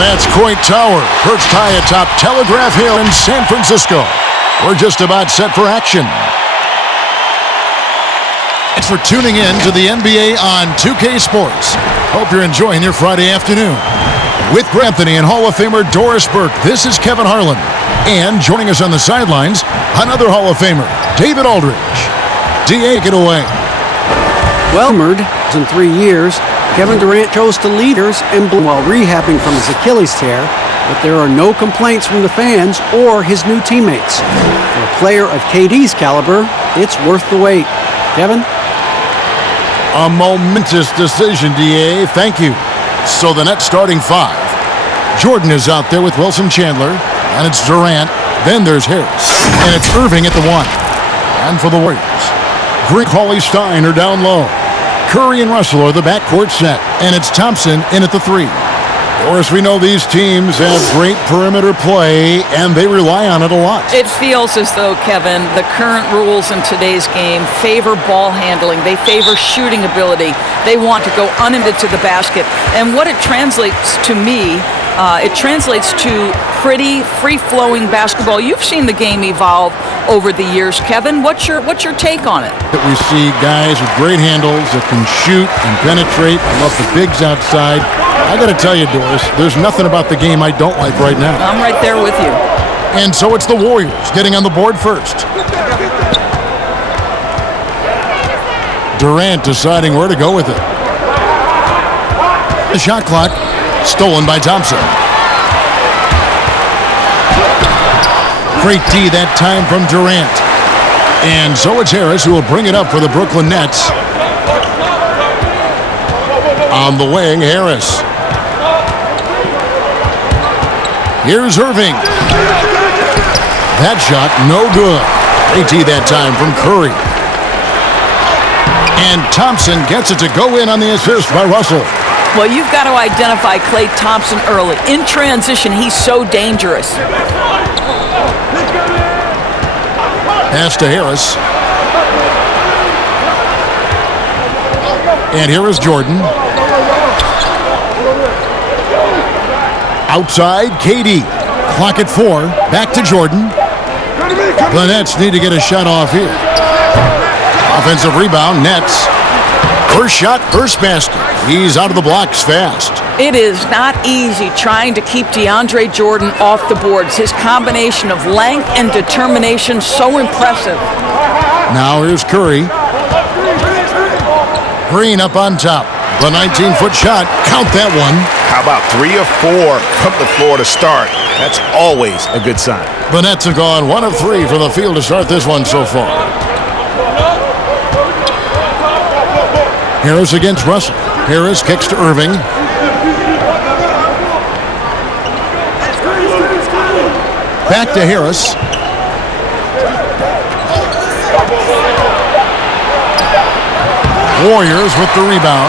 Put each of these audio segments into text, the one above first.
that's Coit Tower, perched high atop Telegraph Hill in San Francisco. We're just about set for action. Thanks for tuning in to the NBA on 2K Sports. Hope you're enjoying your Friday afternoon. With Granthony and Hall of Famer Doris Burke, this is Kevin Harlan. And joining us on the sidelines, another Hall of Famer, David Aldridge. D.A., get away. Well, in 3 years, Kevin Durant chose to lead us and while rehabbing from his Achilles tear, but there are no complaints from the fans or his new teammates. For a player of KD's caliber, it's worth the wait. Kevin? A momentous decision, D.A. Thank you. So the Nets starting five. Jordan is out there with Wilson Chandler, and it's Durant. Then there's Harris, and it's Irving at the one. And for the Warriors, Greg Cauley-Stein are down low. Curry and Russell are the backcourt set, and it's Thompson in at the three. Of course, we know these teams have great perimeter play, and they rely on it a lot. It feels as though, Kevin, the current rules in today's game favor ball handling. They favor shooting ability. They want to go uninhibited to the basket. And what it translates to me, it translates to pretty free-flowing basketball. You've seen the game evolve over the years, Kevin. What's your take on it? We see guys with great handles that can shoot and penetrate. I love the bigs outside. I got to tell you, Doris, there's nothing about the game I don't like right now. I'm right there with you. And so it's the Warriors getting on the board first. Durant deciding where to go with it. The shot clock stolen by Thompson. Great D that time from Durant. And so it's Harris who will bring it up for the Brooklyn Nets. On the wing, Harris. Here's Irving. That shot, no good. Great D that time from Curry. And Thompson gets it to go in on the assist by Russell. Well, you've got to identify Klay Thompson early. In transition, he's so dangerous. Pass to Harris. And here is Jordan. Outside, KD. Clock at 4. Back to Jordan. The Nets need to get a shot off here. Offensive rebound, Nets. First shot, first basket. He's out of the blocks fast. It is not easy trying to keep DeAndre Jordan off the boards. His combination of length and determination, so impressive. Now here's Curry. Green up on top. The 19-foot shot. Count that one. How about 3 or 4 from the floor to start? That's always a good sign. The Nets have gone 1 of 3 from the field to start this one so far. Harris against Russell. Harris kicks to Irving. Back to Harris. Warriors with the rebound.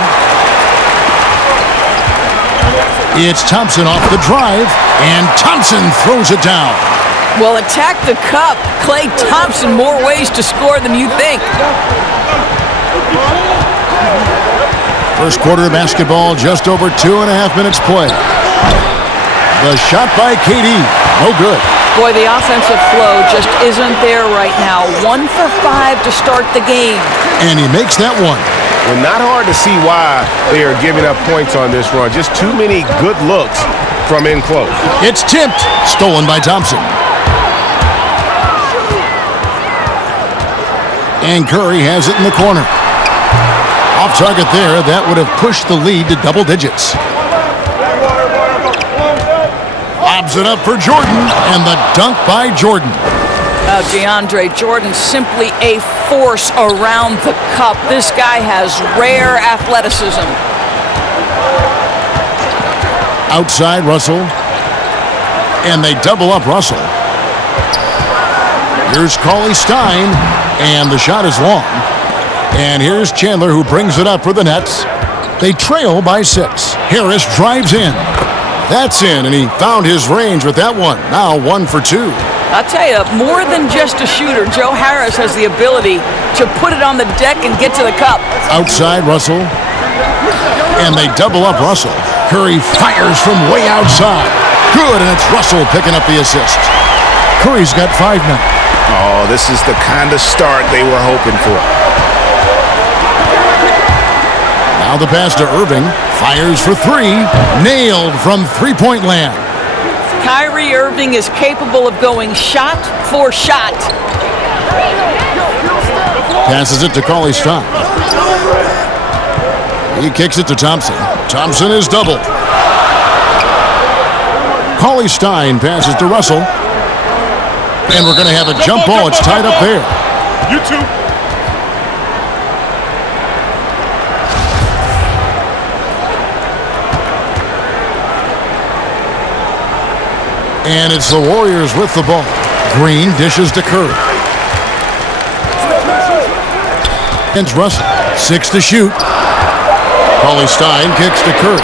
It's Thompson off the drive, and Thompson throws it down. Well, attack the cup. Klay Thompson, more ways to score than you think. First quarter of basketball, just over 2.5 minutes play. The shot by KD, no good. Boy, the offensive flow just isn't there right now. 1 for 5 to start the game. And he makes that one. Well, not hard to see why they are giving up points on this run. Just too many good looks from in close. It's tipped, stolen by Thompson. And Curry has it in the corner. Off target there, that would have pushed the lead to double digits. Lobs it up for Jordan, and the dunk by Jordan. DeAndre Jordan, simply a force around the cup. This guy has rare athleticism. Outside Russell, and they double up Russell. Here's Cauley-Stein, and the shot is long. And here's Chandler, who brings it up for the Nets. They trail by 6. Harris drives in. That's in, and he found his range with that one. Now 1 for 2. I'll tell you, more than just a shooter, Joe Harris has the ability to put it on the deck and get to the cup. Outside Russell. And they double up Russell. Curry fires from way outside. Good, and it's Russell picking up the assist. Curry's got 5 now. Oh, this is the kind of start they were hoping for. Now the pass to Irving. Fires for 3. Nailed from three-point land. Kyrie Irving is capable of going shot for shot. Passes it to Cauley-Stein. He kicks it to Thompson. Thompson is doubled. Cauley-Stein passes to Russell. And we're going to have a jump ball. It's tied up there. You too. And it's the Warriors with the ball. Green dishes to Curry. Against Russell. 6 to shoot. Cauley-Stein kicks to Curry.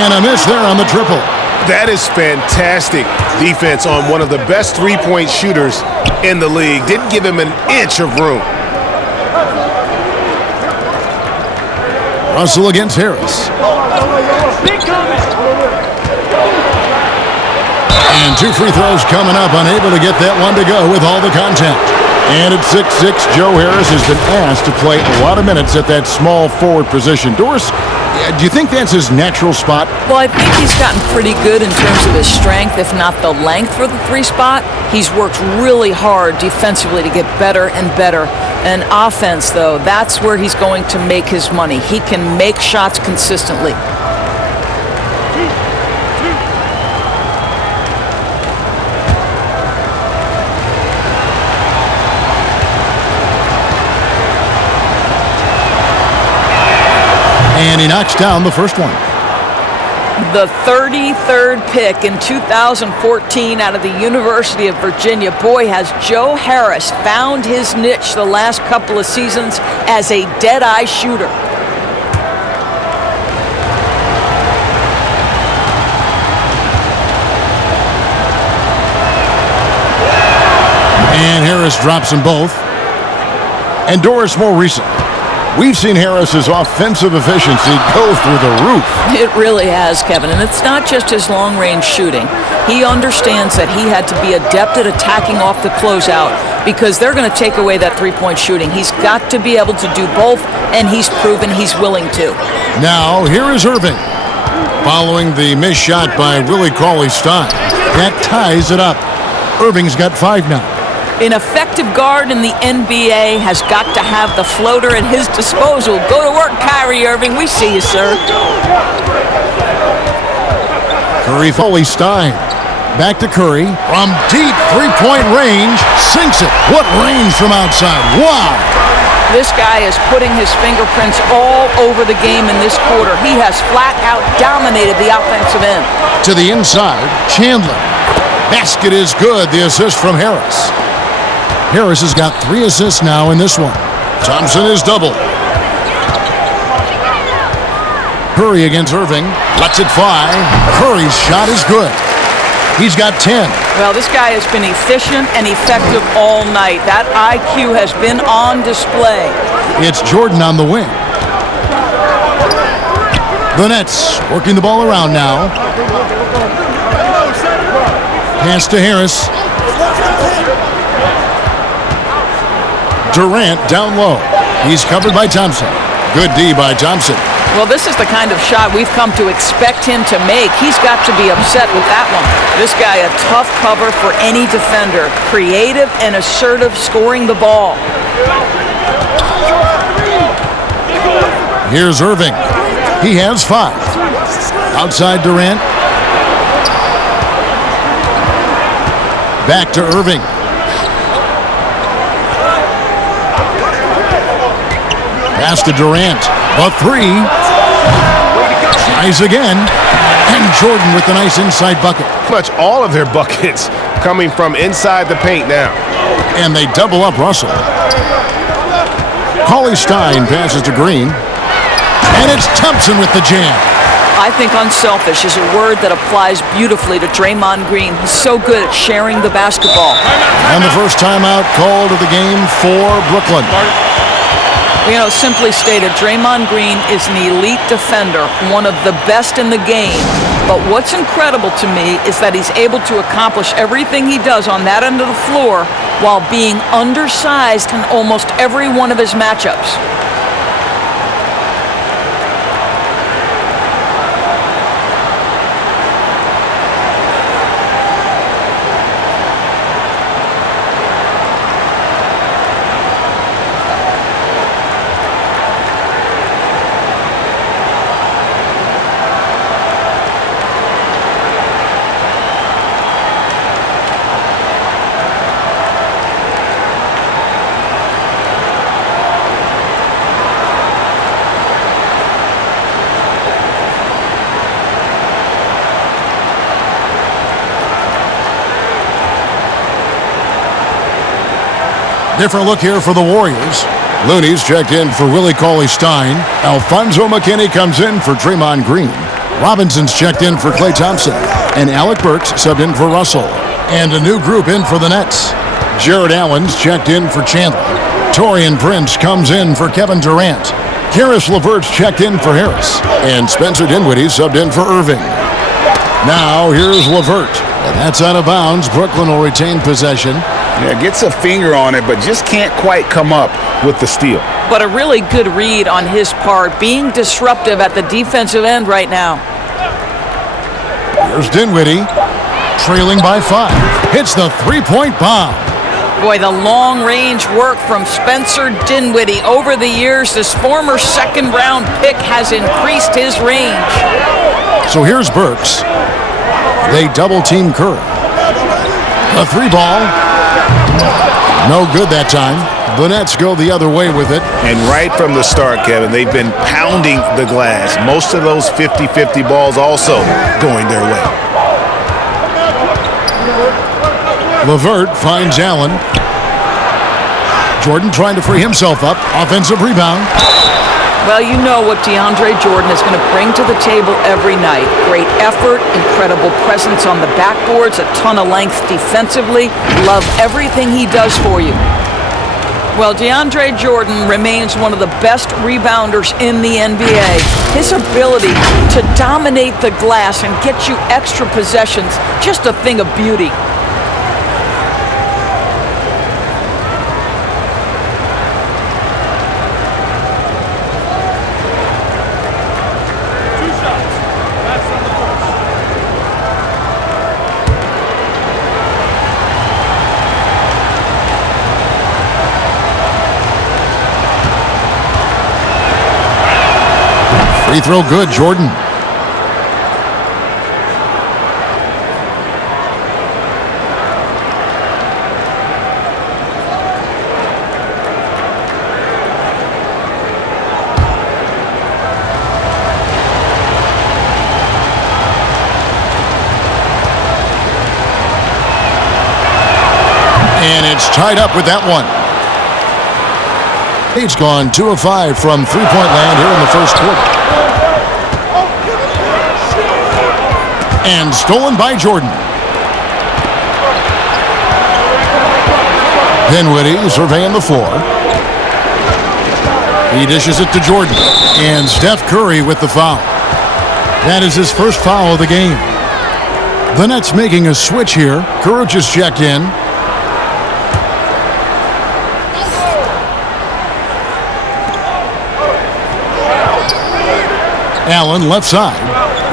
And a miss there on the triple. That is fantastic defense on one of the best three-point shooters in the league. Didn't give him an inch of room. Russell against Harris. And 2 free throws coming up, unable to get that one to go with all the contact. And at 6'6", Joe Harris has been asked to play a lot of minutes at that small forward position. Doris, do you think that's his natural spot? Well, I think he's gotten pretty good in terms of his strength, if not the length for the 3 spot. He's worked really hard defensively to get better and better. And offense, though, that's where he's going to make his money. He can make shots consistently. And he knocks down the first one. The 33rd pick in 2014 out of the University of Virginia. Boy, has Joe Harris found his niche the last couple of seasons as a dead-eye shooter. And Harris drops them both. And Doris, more recently, we've seen Harris's offensive efficiency go through the roof. It really has, Kevin, and it's not just his long-range shooting. He understands that he had to be adept at attacking off the closeout because they're going to take away that three-point shooting. He's got to be able to do both, and he's proven he's willing to. Now, here is Irving. Following the missed shot by Willie Cauley-Stein. That ties it up. Irving's got 5 now. An effective guard in the NBA has got to have the floater at his disposal. Go to work, Kyrie Irving. We see you, sir. Curry, Cauley-Stein. Back to Curry. From deep three-point range. Sinks it. What range from outside. Wow. This guy is putting his fingerprints all over the game in this quarter. He has flat out dominated the offensive end. To the inside. Chandler. Basket is good. The assist from Harris. Harris has got 3 assists now in this one. Thompson is double. Curry against Irving. Lets it fly. Curry's shot is good. He's got 10. Well, this guy has been efficient and effective all night. That IQ has been on display. It's Jordan on the wing. The Nets working the ball around now. Pass to Harris. Durant down low. He's covered by Thompson. Good D by Thompson. Well, this is the kind of shot we've come to expect him to make. He's got to be upset with that one. This guy, a tough cover for any defender. Creative and assertive scoring the ball. Here's Irving. He has 5. Outside Durant. Back to Irving. Pass to Durant. The 3. Tries again. And Jordan with the nice inside bucket. Much all of their buckets coming from inside the paint now. And they double up Russell. Cauley-Stein passes to Green. And it's Thompson with the jam. I think unselfish is a word that applies beautifully to Draymond Green. He's so good at sharing the basketball. And the first timeout called of the game for Brooklyn. You know, simply stated, Draymond Green is an elite defender, one of the best in the game. But what's incredible to me is that he's able to accomplish everything he does on that end of the floor while being undersized in almost every one of his matchups. Different look here for the Warriors. Looney's checked in for Willie Cauley-Stein. Alfonso McKinney comes in for Draymond Green. Robinson's checked in for Klay Thompson. And Alec Burks subbed in for Russell. And a new group in for the Nets. Jared Allen's checked in for Chandler. Taurean Prince comes in for Kevin Durant. Karis LeVert's checked in for Harris. And Spencer Dinwiddie subbed in for Irving. Now here's LeVert. And that's out of bounds. Brooklyn will retain possession. Yeah, gets a finger on it, but just can't quite come up with the steal. But a really good read on his part, being disruptive at the defensive end right now. Here's Dinwiddie, trailing by 5. Hits the three-point bomb. Boy, the long-range work from Spencer Dinwiddie. Over the years, this former second-round pick has increased his range. So here's Burks. They double-team Curry. A 3-ball. No good that time. The Nets go the other way with it. And right from the start, Kevin, they've been pounding the glass. Most of those 50-50 balls also going their way. LeVert finds Allen. Jordan trying to free himself up. Offensive rebound. Well, you know what DeAndre Jordan is going to bring to the table every night. Great effort, incredible presence on the backboards, a ton of length defensively. Love everything he does for you. Well, DeAndre Jordan remains one of the best rebounders in the NBA. His ability to dominate the glass and get you extra possessions, just a thing of beauty. Free throw good, Jordan. And it's tied up with that one. He's gone 2 of 5 from three-point land here in the first quarter. And stolen by Jordan. Dinwiddie surveying the floor. He dishes it to Jordan. And Steph Curry with the foul. That is his first foul of the game. The Nets making a switch here. Kuruc is checked in. Allen left side.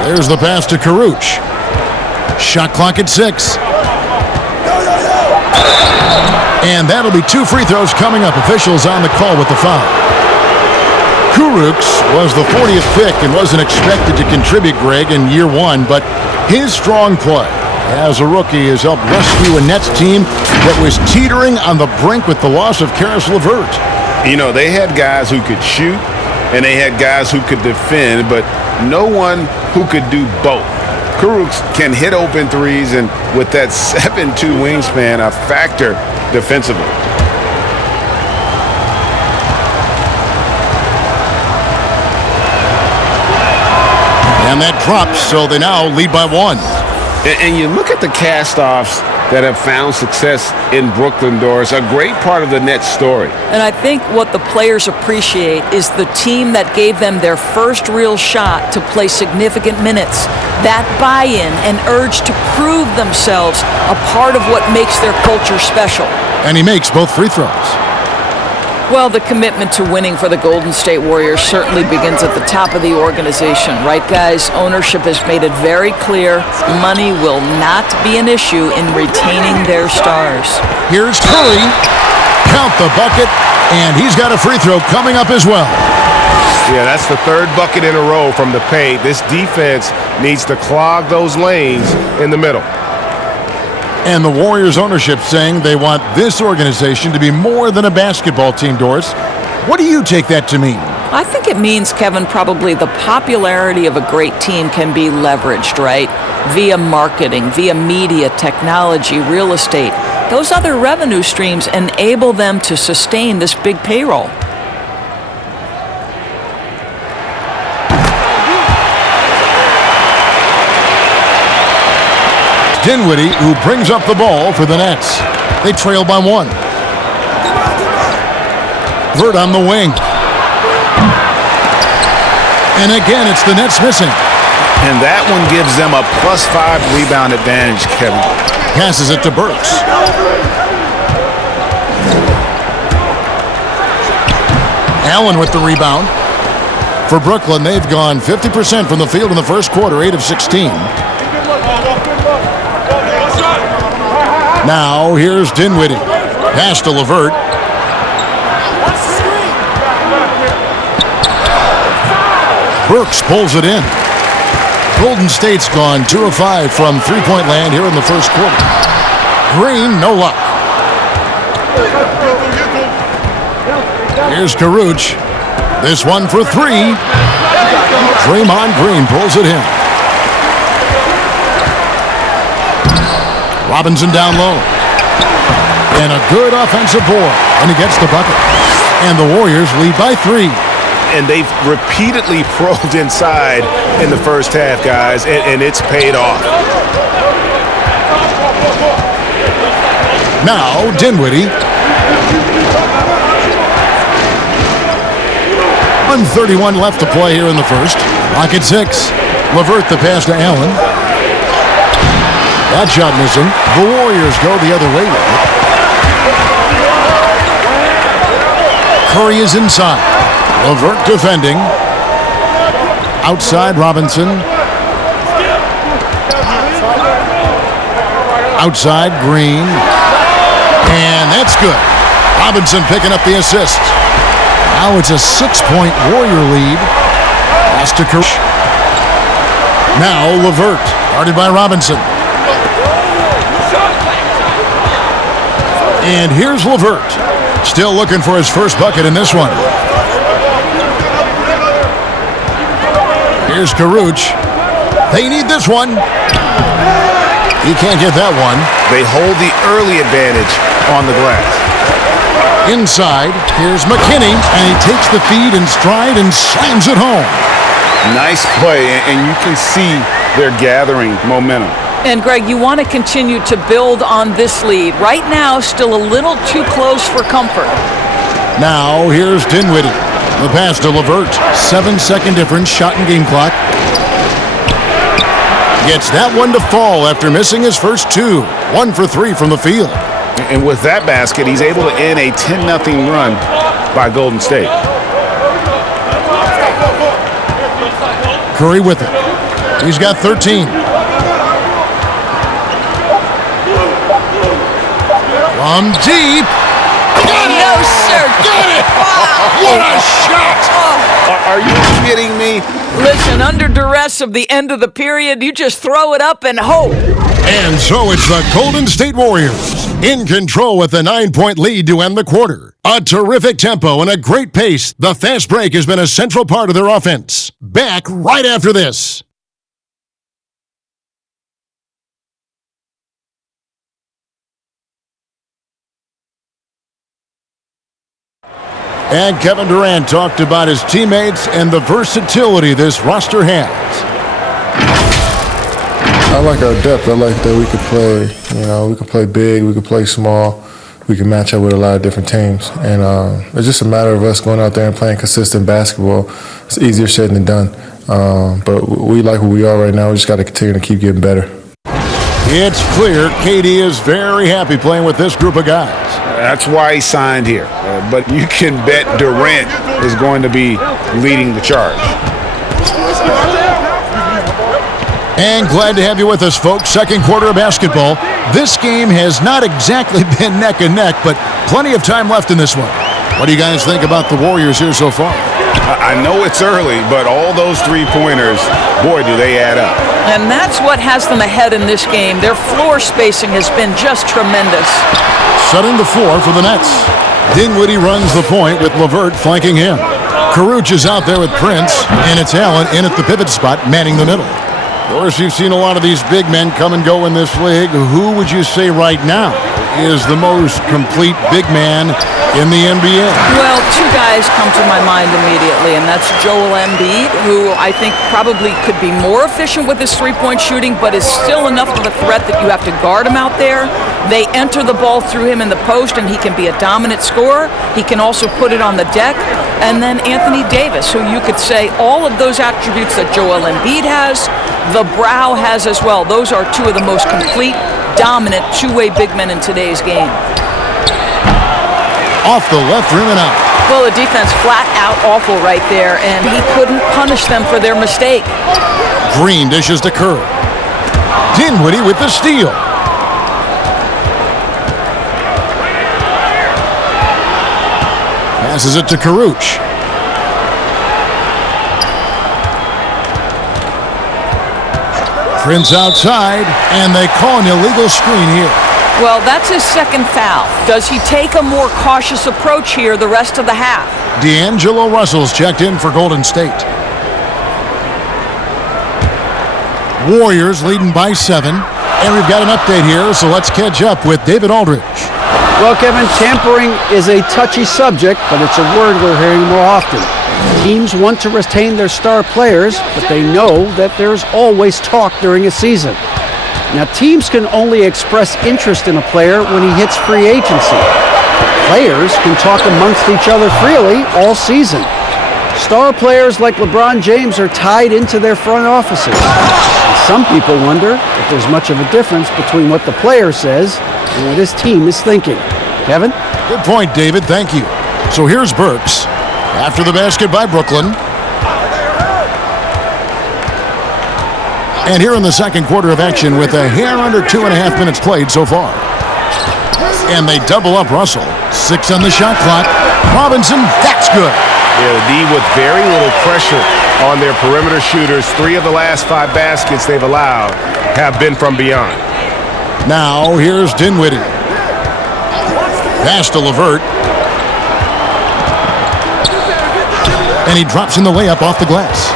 There's the pass to Kuruc. Shot clock at 6. And that'll be 2 free throws coming up. Officials on the call with the foul. Kuruc was the 40th pick and wasn't expected to contribute, Greg, in year 1, but his strong play as a rookie has helped rescue a Nets team that was teetering on the brink with the loss of Karis LeVert. You know, they had guys who could shoot, and they had guys who could defend, but no one who could do both. Kuruc can hit open threes, and with that 7'2" wingspan, a factor defensively. And that drops, so they now lead by 1. And you look at the cast-offs that have found success in Brooklyn, Doris. A great part of the Nets story. And I think what the players appreciate is the team that gave them their first real shot to play significant minutes. That buy-in and urge to prove themselves a part of what makes their culture special. And he makes both free throws. Well, the commitment to winning for the Golden State Warriors certainly begins at the top of the organization, right, guys? Ownership has made it very clear money will not be an issue in retaining their stars. Here's Curry. Count the bucket, and he's got a free throw coming up as well. Yeah, that's the third bucket in a row from the paint. This defense needs to clog those lanes in the middle. And the Warriors ownership saying they want this organization to be more than a basketball team, Doris. What do you take that to mean? I think it means, Kevin, probably the popularity of a great team can be leveraged, right? Via marketing, via media, technology, real estate. Those other revenue streams enable them to sustain this big payroll. Dinwiddie, who brings up the ball for the Nets. They trail by one. Vert on the wing. And again, it's the Nets missing. And that one gives them a +5 rebound advantage, Kevin. Passes it to Burks. Allen with the rebound. For Brooklyn, they've gone 50% from the field in the first quarter, 8 of 16. Now, here's Dinwiddie. Pass to LeVert. Burks pulls it in. Golden State's gone 2 of 5 from three-point land here in the first quarter. Green, no luck. Here's Caruch. This one for 3. Draymond Green pulls it in. Robinson down low. And a good offensive board. And he gets the bucket. And the Warriors lead by 3. And they've repeatedly probed inside in the first half, guys, and it's paid off. Now, Dinwiddie. 1:31 left to play here in the first. Clock at 6. LeVert the pass to Allen. That shot missing. The Warriors go the other way with it. Curry is inside. LeVert defending. Outside Robinson. Outside Green. And that's good. Robinson picking up the assist. Now it's a 6-point Warrior lead. Pass to Curry. Now LeVert. Guarded by Robinson. And here's LeVert. Still looking for his first bucket in this one. Here's Caruch. They need this one. He can't get that one. They hold the early advantage on the glass. Inside, here's McKinney, and he takes the feed in stride and slams it home. Nice play, and you can see they're gathering momentum. And, Greg, you want to continue to build on this lead. Right now, still a little too close for comfort. Now, here's Dinwiddie. The pass to LeVert. 7-second difference, shot and game clock. Gets that one to fall after missing his first 2. 1 for 3 from the field. And with that basket, he's able to end a 10-0 run by Golden State. Curry with it. He's got 13. From deep. No, sir. Got it! What a shot! Are you kidding me? Listen, under duress of the end of the period, you just throw it up and hope. And so it's the Golden State Warriors in control with a 9-point lead to end the quarter. A terrific tempo and a great pace. The fast break has been a central part of their offense. Back right after this. And Kevin Durant talked about his teammates and the versatility this roster has. I like our depth. I like that we could play, we can play big, we can play small, we can match up with a lot of different teams. And it's just a matter of us going out there and playing consistent basketball. It's easier said than done. But we like where we are right now. We just got to continue to keep getting better. It's clear KD is very happy playing with this group of guys. That's why he signed here. But you can bet Durant is going to be leading the charge. And glad to have you with us, folks. Second quarter of basketball. This game has not exactly been neck and neck, but plenty of time left in this one. What do you guys think about the Warriors here so far? I know it's early, but all those three-pointers, boy, do they add up. And that's what has them ahead in this game. Their floor spacing has been just tremendous. Setting the floor for the Nets. Dinwiddie runs the point with LeVert flanking him. Caruch is out there with Prince, and it's Allen in at the pivot spot, manning the middle. Of course, you've seen a lot of these big men come and go in this league. Who would you say right now is the most complete big man in the NBA? Well, two guys come to my mind immediately, and that's Joel Embiid, who I think probably could be more efficient with his three-point shooting, but is still enough of a threat that you have to guard him out there. They enter the ball through him in the post, and he can be a dominant scorer. He can also put it on the deck. And then Anthony Davis, who you could say all of those attributes that Joel Embiid has, the Brow has as well. Those are two of the most complete, dominant, two-way big men in today's game. Off the left rim and out. Well, the defense flat out awful right there, and he couldn't punish them for their mistake. Green dishes to Curry. Dinwiddie with the steal. Passes it to Caruch. Prince outside, and they call an illegal screen here. Well, that's his second foul. Does he take a more cautious approach here the rest of the half? D'Angelo Russell's checked in for Golden State. Warriors leading by 7. And we've got an update here, so let's catch up with David Aldridge. Well, Kevin, tampering is a touchy subject, but it's a word we're hearing more often. Teams want to retain their star players, but they know that there's always talk during a season. Now, teams can only express interest in a player when he hits free agency. Players can talk amongst each other freely all season. Star players like LeBron James are tied into their front offices. And some people wonder if there's much of a difference between what the player says and what his team is thinking. Kevin? Good point, David. Thank you. So here's Burks. After the basket by Brooklyn. And here in the second quarter of action with a hair under 2.5 minutes played so far. And they double up Russell. 6 on the shot clock. Robinson, that's good. Yeah, the D with very little pressure on their perimeter shooters. 3 of the last 5 baskets they've allowed have been from beyond. Now here's Dinwiddie. Pass to LeVert. And he drops in the layup off the glass.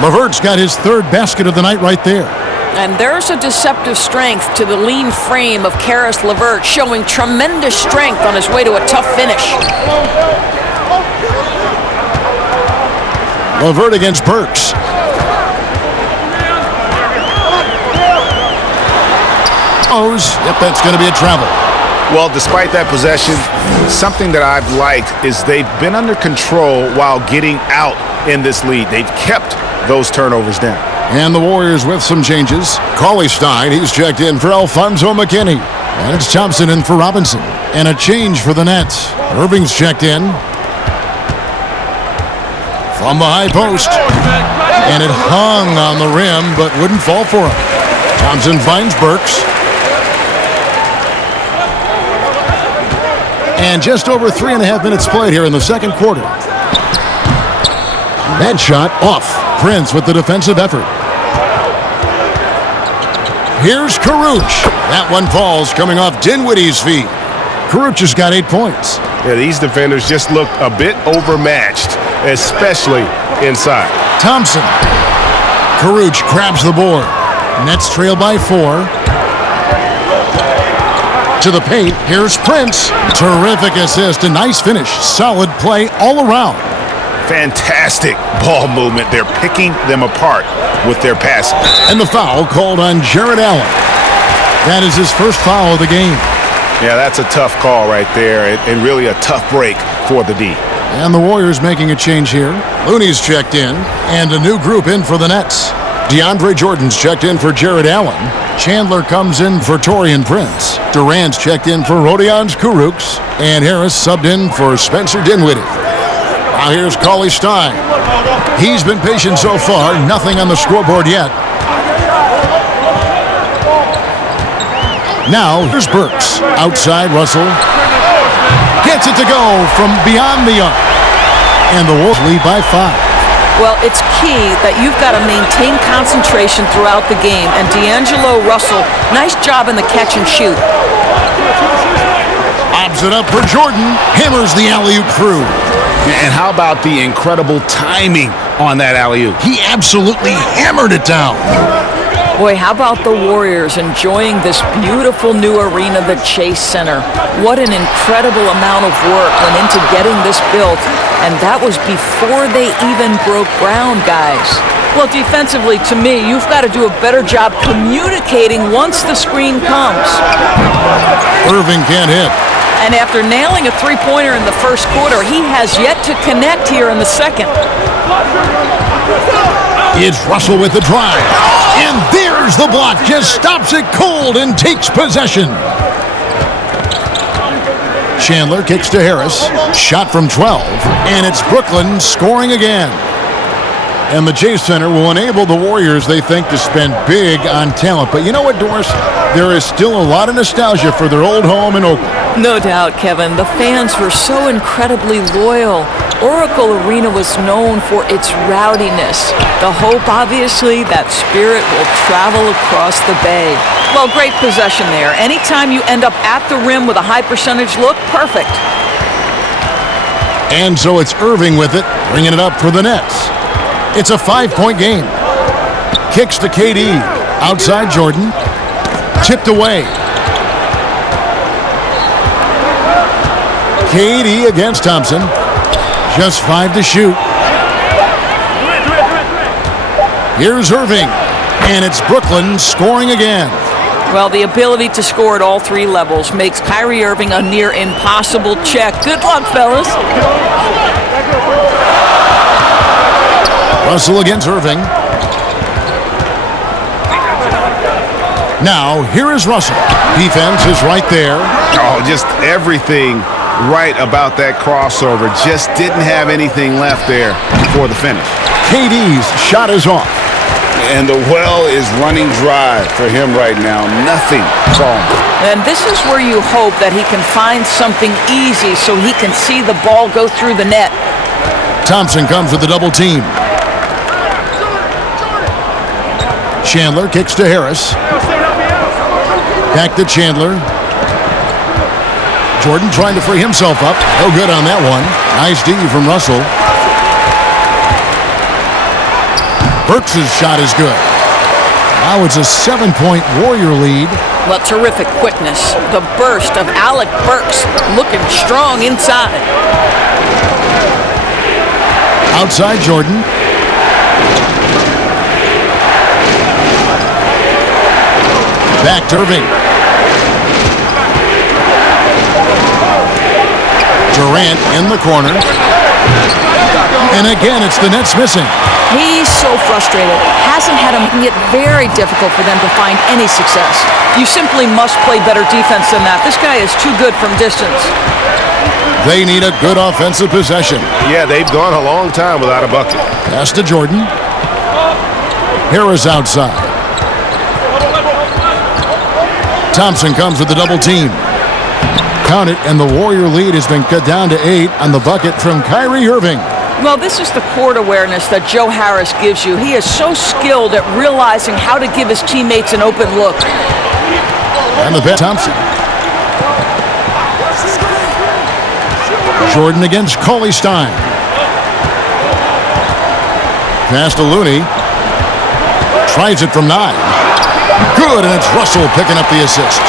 LeVert's got his 3rd basket of the night right there. And there's a deceptive strength to the lean frame of Karis LeVert, showing tremendous strength on his way to a tough finish. LeVert against Burks. Yep, that's going to be a travel. Well, despite that possession, something that I've liked is they've been under control while getting out in this lead. They've kept those turnovers down. And the Warriors with some changes. Cauley Stein, he's checked in for Alfonso McKinney. And it's Thompson in for Robinson. And a change for the Nets. Irving's checked in. From the high post. And it hung on the rim, but wouldn't fall for him. Thompson finds Burks. And just over 3.5 minutes played here in the second quarter. That shot off. Prince with the defensive effort. Here's Caruch. That one falls coming off Dinwiddie's feet. Caruch has got 8 points. Yeah, these defenders just looked a bit overmatched, especially inside. Thompson. Caruch grabs the board. Nets trail by 4. To the paint, here's Prince. Terrific assist, a nice finish. Solid play all around. Fantastic ball movement. They're picking them apart with their passing. And the foul called on Jared Allen. That is his first foul of the game. Yeah, that's a tough call right there, and really a tough break for the D. And the Warriors making a change here. Looney's checked in, and a new group in for the Nets. DeAndre Jordan's checked in for Jared Allen. Chandler comes in for Taurean Prince. Durant's checked in for Rodions Kurucs. And Harris subbed in for Spencer Dinwiddie. Now here's Cauley Stein. He's been patient so far. Nothing on the scoreboard yet. Now here's Burks. Outside Russell. Gets it to go from beyond the arc. And the Wolves lead by 5. Well, it's key that you've got to maintain concentration throughout the game. And D'Angelo Russell, nice job in the catch and shoot. Lobs it up for Jordan. Hammers the alley-oop through. And how about the incredible timing on that alley-oop? He absolutely hammered it down. Boy, how about the Warriors enjoying this beautiful new arena, the Chase Center. What an incredible amount of work went into getting this built, and that was before they even broke ground, guys. Well, defensively, to me, you've got to do a better job communicating once the screen comes. Irving can't hit. And after nailing a three-pointer in the first quarter, he has yet to connect here in the second. It's Russell with the drive. And there's the block. Just stops it cold and takes possession. Chandler kicks to Harris. Shot from 12. And it's Brooklyn scoring again. And the Chase Center will enable the Warriors, they think, to spend big on talent. But you know what, Doris? There is still a lot of nostalgia for their old home in Oakland. No doubt, Kevin. The fans were so incredibly loyal. Oracle Arena was known for its rowdiness. The hope, obviously, that spirit will travel across the bay. Well, great possession there. Anytime you end up at the rim with a high percentage look, perfect. And so it's Irving with it, bringing it up for the Nets. It's a 5-point game. Kicks to KD. Outside Jordan. Tipped away. KD against Thompson. Just 5 to shoot. Here's Irving. And it's Brooklyn scoring again. Well, the ability to score at all three levels makes Kyrie Irving a near impossible check. Good luck, fellas. Russell against Irving. Now, here is Russell. Defense is right there. Oh, just everything right about that crossover. Just didn't have anything left there for the finish. KD's shot is off. And the well is running dry for him right now. Nothing falling. And this is where you hope that he can find something easy so he can see the ball go through the net. Thompson comes with the double team. Chandler kicks to Harris. Back to Chandler. Jordan trying to free himself up. No good on that one. Nice D from Russell. Burks' shot is good. Now it's a 7-point Warrior lead. Well, terrific quickness. The burst of Alec Burks looking strong inside. Outside Jordan. Back to Irving. Durant in the corner. And again, it's the Nets missing. He's so frustrated. Hasn't had him making it very difficult for them to find any success. You simply must play better defense than that. This guy is too good from distance. They need a good offensive possession. Yeah, they've gone a long time without a bucket. Pass to Jordan. Harris outside. Thompson comes with the double team. Count it, and the Warrior lead has been cut down to 8 on the bucket from Kyrie Irving. Well, this is the court awareness that Joe Harris gives you. He is so skilled at realizing how to give his teammates an open look. And the bet Thompson. Jordan against Cauley Stein. Pass to Looney. Tries it from 9. Good, and it's Russell picking up the assist.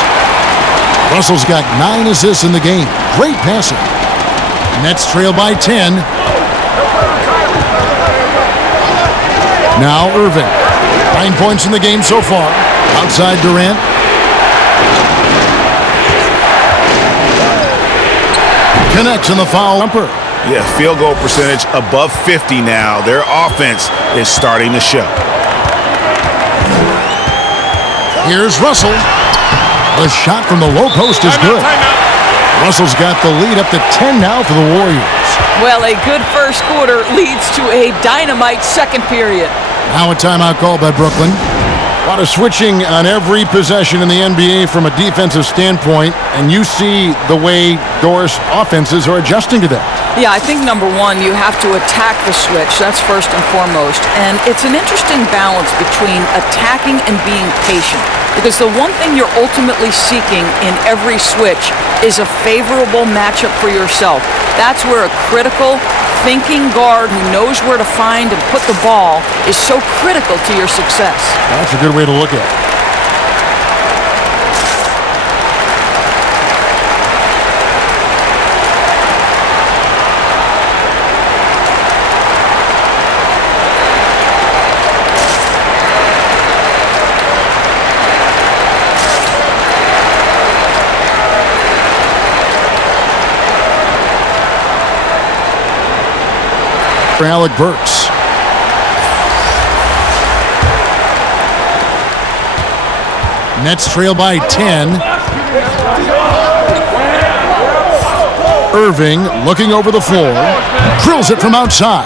Russell's got 9 assists in the game. Great passing. Nets trail by 10. Now Irving. 9 points in the game so far. Outside Durant. Connects in the foul jumper. Yeah, field goal percentage above 50 now. Their offense is starting to show. Here's Russell. The shot from the low post is good. Russell's got the lead up to 10 now for the Warriors. Well, a good first quarter leads to a dynamite second period. Now a timeout called by Brooklyn. A lot of switching on every possession in the NBA from a defensive standpoint, and you see the way Doris offenses are adjusting to that. Yeah, I think number one, you have to attack the switch. That's first and foremost. And it's an interesting balance between attacking and being patient. Because the one thing you're ultimately seeking in every switch is a favorable matchup for yourself. That's where a critical, thinking guard who knows where to find and put the ball is so critical to your success. That's a good way to look at it. For Alec Burks. Nets trail by 10. Irving looking over the floor. Drills it from outside.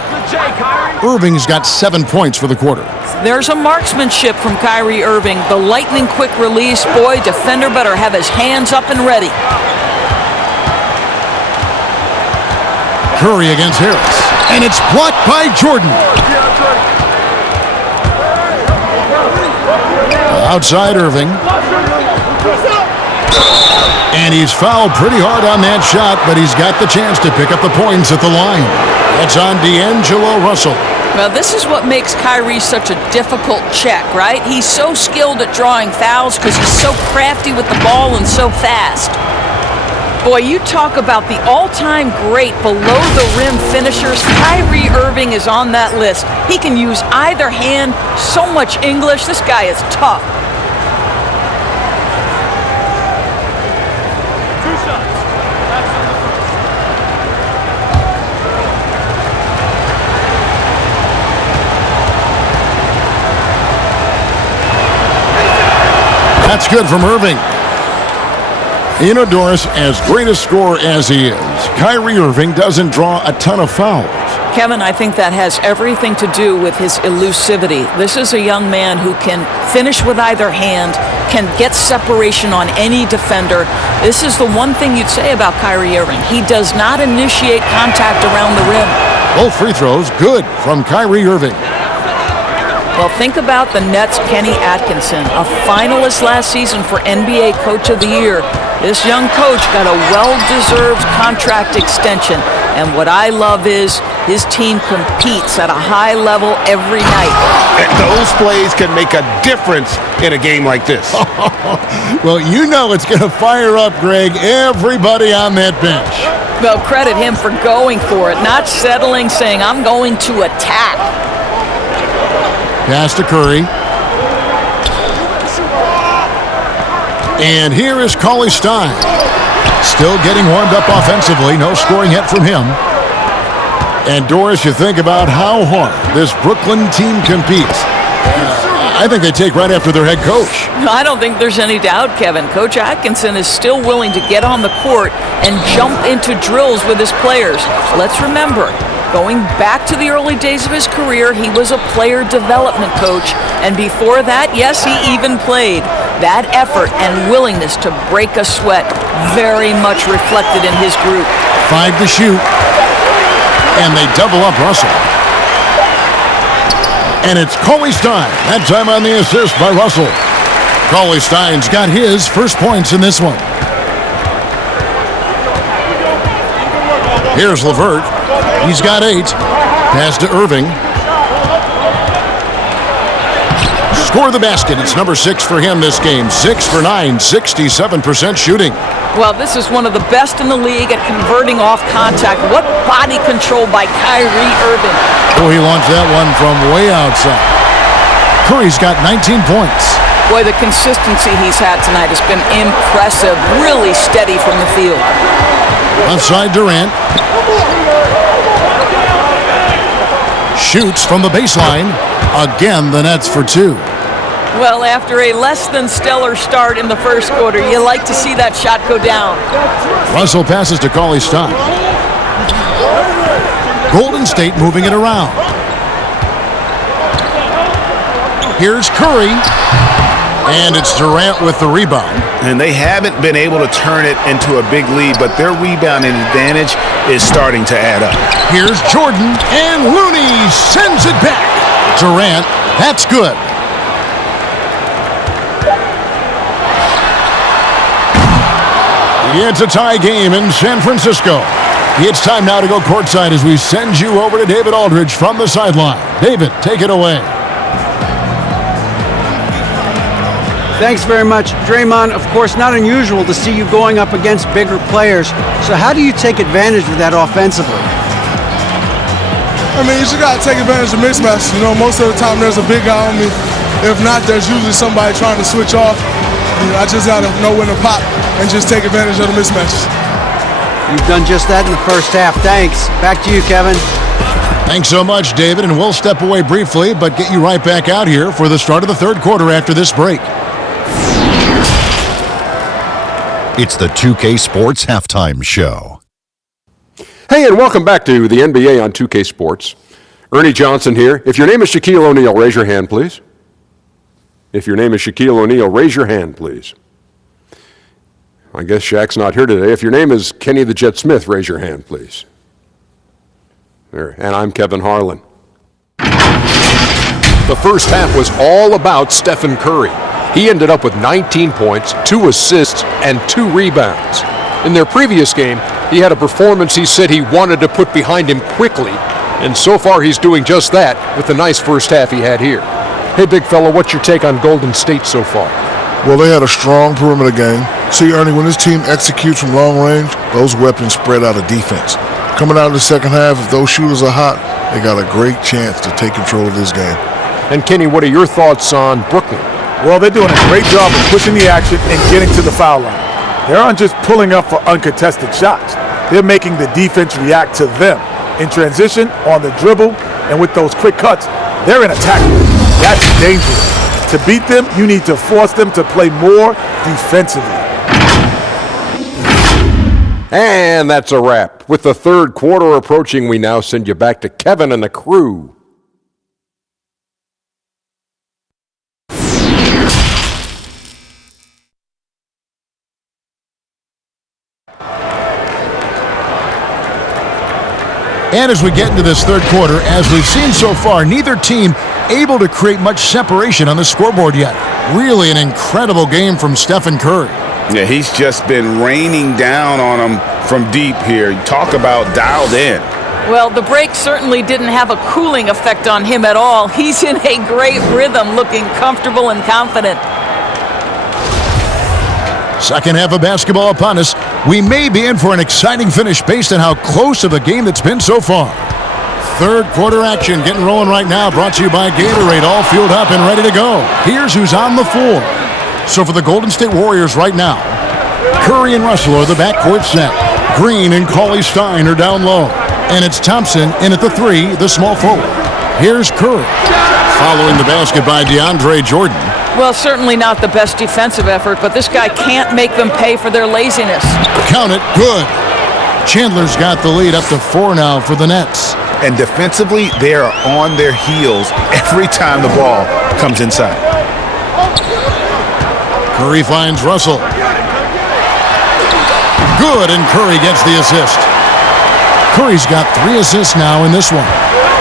Irving's got 7 points for the quarter. There's a marksmanship from Kyrie Irving. The lightning quick release. Boy, defender better have his hands up and ready. Curry against Harris. And it's blocked by Jordan. Outside Irving. And he's fouled pretty hard on that shot, but he's got the chance to pick up the points at the line. That's on D'Angelo Russell. Well, this is what makes Kyrie such a difficult check, right? He's so skilled at drawing fouls because he's so crafty with the ball and so fast. Boy, you talk about the all-time great below-the-rim finishers. Kyrie Irving is on that list. He can use either hand. So much English. This guy is tough. That's good from Irving. You know, Doris, as great a scorer as he is, Kyrie Irving doesn't draw a ton of fouls. Kevin, I think that has everything to do with his elusivity. This is a young man who can finish with either hand, can get separation on any defender. This is the one thing you'd say about Kyrie Irving. He does not initiate contact around the rim. Both free throws good from Kyrie Irving. Well, think about the Nets' Kenny Atkinson, a finalist last season for NBA Coach of the Year. This young coach got a well-deserved contract extension. And what I love is his team competes at a high level every night. And those plays can make a difference in a game like this. Well, you know it's going to fire up, Greg, everybody on that bench. Well, credit him for going for it, not settling, saying, I'm going to attack. Pass to Curry. And here is Cauley Stein. Still getting warmed up offensively. No scoring yet from him. And Doris, you think about how hard this Brooklyn team competes. I think they take right after their head coach. I don't think there's any doubt, Kevin. Coach Atkinson is still willing to get on the court and jump into drills with his players. Let's remember, going back to the early days of his career, he was a player development coach. And before that, yes, he even played. That effort and willingness to break a sweat very much reflected in his group. 5 to shoot. And they double up Russell. And it's Cauley Stein. That time on the assist by Russell. Cauley Stein's got his first points in this one. Here's LeVert. He's got 8. Pass to Irving. score the basket. It's number 6 for him this game. 6 for 9, 67% shooting. Well, this is one of the best in the league at converting off contact. What body control by Kyrie Irving. Oh, he launched that one from way outside. Curry's got 19 points. Boy, the consistency he's had tonight has been impressive. Really steady from the field. Left side, Durant. Shoots from the baseline. Again, the Nets for 2. Well, after a less than stellar start in the first quarter, you like to see that shot go down. Russell passes to Cauley-Stein. Golden State moving it around. Here's Curry. And it's Durant with the rebound. And they haven't been able to turn it into a big lead, but their rebounding advantage is starting to add up. Here's Jordan, and Looney sends it back. Durant, that's good. It's a tie game in San Francisco. It's time now to go courtside as we send you over to David Aldridge from the sideline. David, take it away. Thanks very much. Draymond, of course, not unusual to see you going up against bigger players. So how do you take advantage of that offensively? I mean, you just got to take advantage of mismatches. You know, most of the time there's a big guy on me. If not, there's usually somebody trying to switch off. I just got to know when to pop and just take advantage of the mismatches. You've done just that in the first half. Thanks. Back to you, Kevin. Thanks so much, David, and we'll step away briefly, but get you right back out here for the start of the third quarter after this break. It's the 2K Sports Halftime Show. Hey, and welcome back to the NBA on 2K Sports. Ernie Johnson here. If your name is Shaquille O'Neal, raise your hand, please. If your name is Shaquille O'Neal, raise your hand, please. I guess Shaq's not here today. If your name is Kenny the Jet Smith, raise your hand, please. There. And I'm Kevin Harlan. The first half was all about Stephen Curry. He ended up with 19 points, 2 assists, and 2 rebounds. In their previous game, he had a performance he said he wanted to put behind him quickly, and so far he's doing just that with the nice first half he had here. Hey, big fella, what's your take on Golden State so far? Well, they had a strong perimeter game. See, Ernie, when this team executes from long range, those weapons spread out of defense. Coming out of the second half, if those shooters are hot, they got a great chance to take control of this game. And Kenny, what are your thoughts on Brooklyn? Well, they're doing a great job of pushing the action and getting to the foul line. They aren't just pulling up for uncontested shots. They're making the defense react to them. In transition, on the dribble, and with those quick cuts, they're in attack mode. That's dangerous. To beat them, you need to force them to play more defensively. And that's a wrap. With the third quarter approaching, we now send you back to Kevin and the crew. And as we get into this third quarter, as we've seen so far, neither team able to create much separation on the scoreboard yet. Really an incredible game from Stephen Curry. Yeah, he's just been raining down on them from deep here. Talk about dialed in. Well, the break certainly didn't have a cooling effect on him at all. He's in a great rhythm, looking comfortable and confident. Second half of basketball upon us. We may be in for an exciting finish based on how close of a game that's been so far. Third quarter action getting rolling right now, brought to you by Gatorade, all fueled up and ready to go. Here's who's on the floor. So for the Golden State Warriors right now, Curry and Russell are the backcourt set. Green and Cauley-Stein are down low. And it's Thompson in at the 3, the small forward. Here's Curry. Following the basket by DeAndre Jordan. Well, certainly not the best defensive effort, but this guy can't make them pay for their laziness. Count it, good. Chandler's got the lead up to 4 now for the Nets. And defensively, they are on their heels every time the ball comes inside. Curry finds Russell. Good, and Curry gets the assist. Curry's got 3 assists now in this one.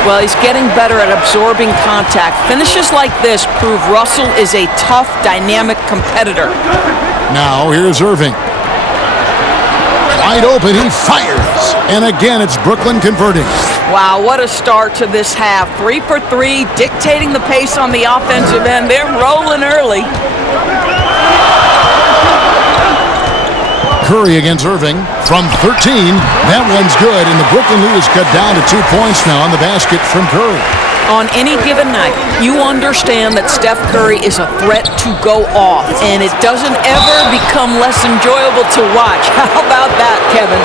Well, he's getting better at absorbing contact. Finishes like this prove Russell is a tough, dynamic competitor. Now, here's Irving. Wide open, he fires. And again, it's Brooklyn converting. Wow, what a start to this half. 3 for 3, dictating the pace on the offensive end. They're rolling early. Curry against Irving from 13. That one's good, and the Brooklyn lead is cut down to 2 points now on the basket from Curry. On any given night, you understand that Steph Curry is a threat to go off, and it doesn't ever become less enjoyable to watch. How about that, Kevin?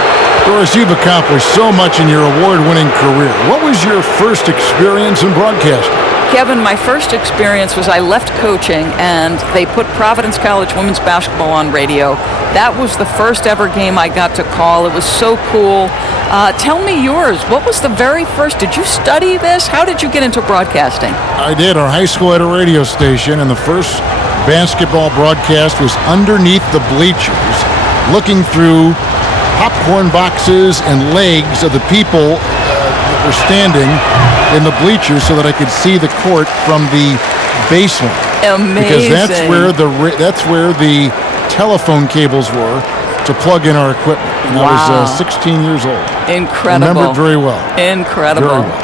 Doris, you've accomplished so much in your award-winning career. What was your first experience in broadcasting? Kevin, my first experience was I left coaching, and they put Providence College women's basketball on radio. That was the first ever game I got to call. It was so cool. Tell me yours. What was the very first? Did you study this? How did you get into broadcasting? I did. Our high school had a radio station, and the first basketball broadcast was underneath the bleachers, looking through popcorn boxes and legs of the people that were standing in the bleachers so that I could see the court from the baseline. Amazing. Because that's where the telephone cables were to plug in our equipment. And I was 16 years old. Incredible. I remember it very well. Incredible. Very well.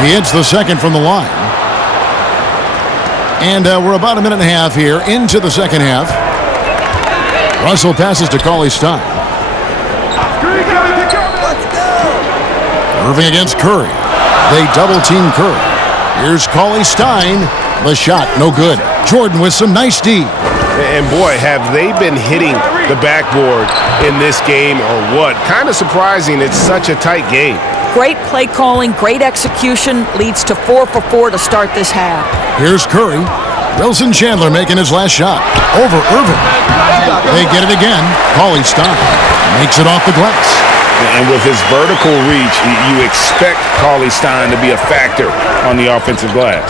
He hits the second from the line. And we're about a minute and a half here into the second half. Russell passes to Cauley-Stein. Irving against Curry. They double-team Curry. Here's Cauley-Stein. The shot, no good. Jordan with some nice D. And boy, have they been hitting the backboard in this game or what? Kind of surprising. It's such a tight game. Great play calling, great execution, leads to 4 for 4 to start this half. Here's Curry. Wilson Chandler making his last shot. Over Irving. They get it again. Cauley-Stein makes it off the glass. And with his vertical reach, you expect Cauley-Stein to be a factor on the offensive glass.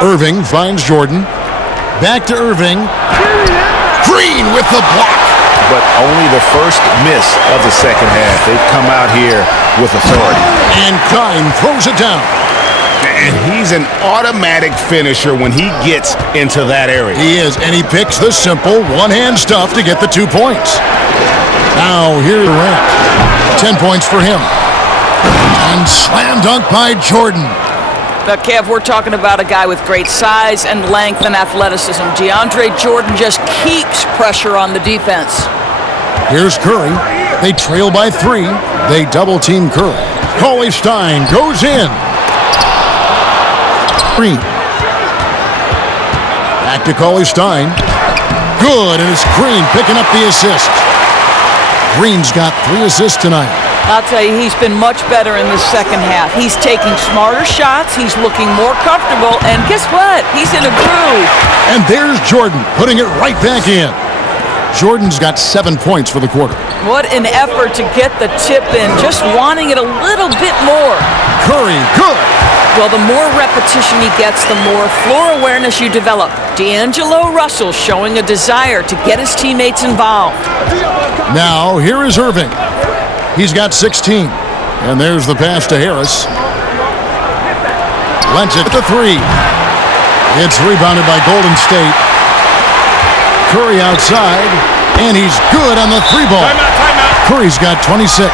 Irving finds Jordan. Back to Irving. Green with the block. But only the first miss of the second half. They've come out here with authority. And Kine throws it down. And he's an automatic finisher when he gets into that area. He is, and he picks the simple one-hand stuff to get the 2 points. Now here's Durant. 10 points for him. And slam dunk by Jordan. But Kev, we're talking about a guy with great size and length and athleticism. DeAndre Jordan just keeps pressure on the defense. Here's Curry. They trail by 3. They double-team Curry. Cauley-Stein goes in. Green. Back to Cauley-Stein. Good, and it's Green picking up the assist. Green's got 3 assists tonight. I'll tell you, he's been much better in the second half. He's taking smarter shots. He's looking more comfortable. And guess what? He's in a groove. And there's Jordan putting it right back in. Jordan's got 7 points for the quarter. What an effort to get the tip in, just wanting it a little bit more. Curry, good. Well, the more repetition he gets, the more floor awareness you develop. D'Angelo Russell showing a desire to get his teammates involved. Now, here is Irving. He's got 16. And there's the pass to Harris. Lents it to 3. It's rebounded by Golden State. Curry outside, and he's good on the 3-ball. Timeout. Curry's got 26.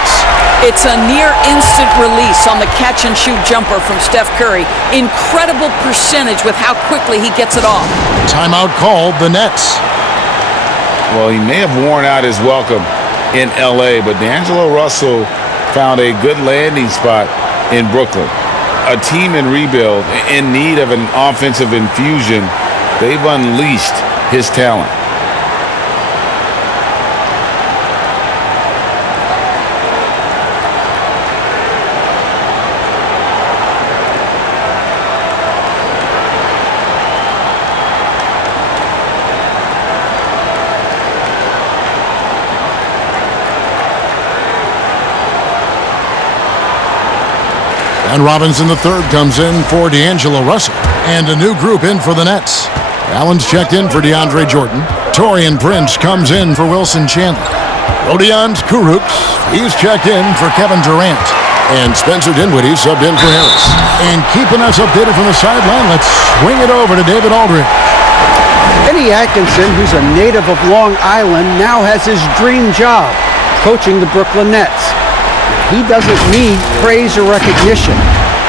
It's a near-instant release on the catch-and-shoot jumper from Steph Curry. Incredible percentage with how quickly he gets it off. Timeout called, the Nets. Well, he may have worn out his welcome in L.A., but D'Angelo Russell found a good landing spot in Brooklyn. A team in rebuild, in need of an offensive infusion, they've unleashed his talent. And Robinson III comes in for D'Angelo Russell. And a new group in for the Nets. Allen's checked in for DeAndre Jordan. Torian Prince comes in for Wilson Chandler. Rodion Kurucs, he's checked in for Kevin Durant. And Spencer Dinwiddie subbed in for Harris. And keeping us updated from the sideline, let's swing it over to David Aldridge. Kenny Atkinson, who's a native of Long Island, now has his dream job, coaching the Brooklyn Nets. He doesn't need praise or recognition.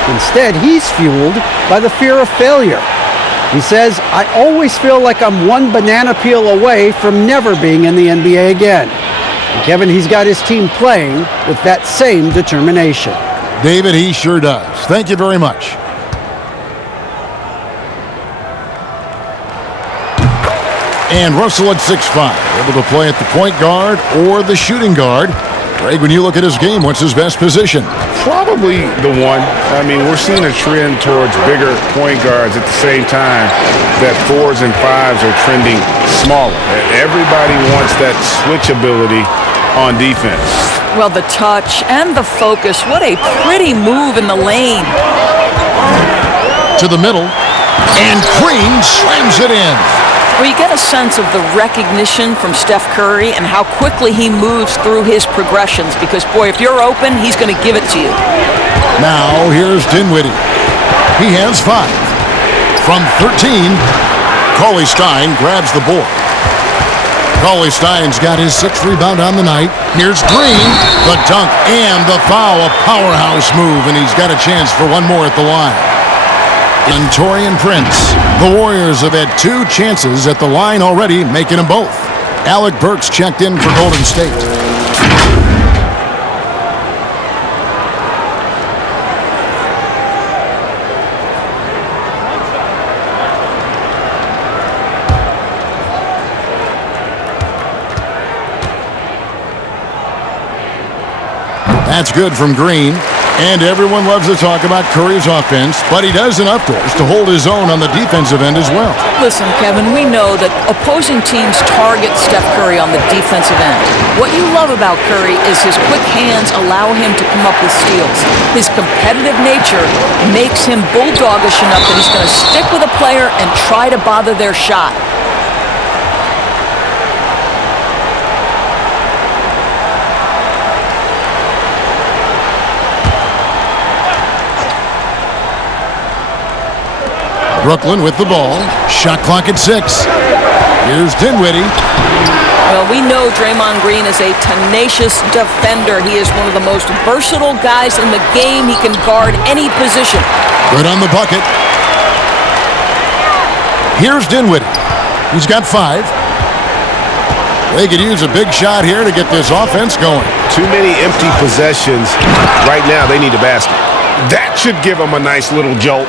Instead, he's fueled by the fear of failure. He says, "I always feel like I'm one banana peel away from never being in the NBA again." And Kevin, he's got his team playing with that same determination. David, he sure does. Thank you very much. And Russell at 6'5", able to play at the point guard or the shooting guard. Greg, when you look at his game, what's his best position? Probably the one. I mean, we're seeing a trend towards bigger point guards at the same time that 4s and 5s are trending smaller. Everybody wants that switch ability on defense. Well, the touch and the focus. What a pretty move in the lane. To the middle, and Green slams it in. Well, you get a sense of the recognition from Steph Curry and how quickly he moves through his progressions because, boy, if you're open, he's going to give it to you. Now, here's Dinwiddie. He has 5. From 13, Cauley-Stein grabs the board. Cauley-Stein's got his 6th rebound on the night. Here's Green, the dunk and the foul, a powerhouse move, and he's got a chance for one more at the line. And Taurean Prince. The Warriors have had 2 chances at the line already, making them both. Alec Burks checked in for Golden State. That's good from Green. And everyone loves to talk about Curry's offense, but he does enough goals to hold his own on the defensive end as well. Listen, Kevin, we know that opposing teams target Steph Curry on the defensive end. What you love about Curry is his quick hands allow him to come up with steals. His competitive nature makes him bulldogish enough that he's going to stick with a player and try to bother their shot. Brooklyn with the ball. Shot clock at 6. Here's Dinwiddie. Well, we know Draymond Green is a tenacious defender. He is one of the most versatile guys in the game. He can guard any position. Good on the bucket. Here's Dinwiddie. He's got 5. They could use a big shot here to get this offense going. Too many empty possessions. Right now, they need a basket. That should give them a nice little jolt.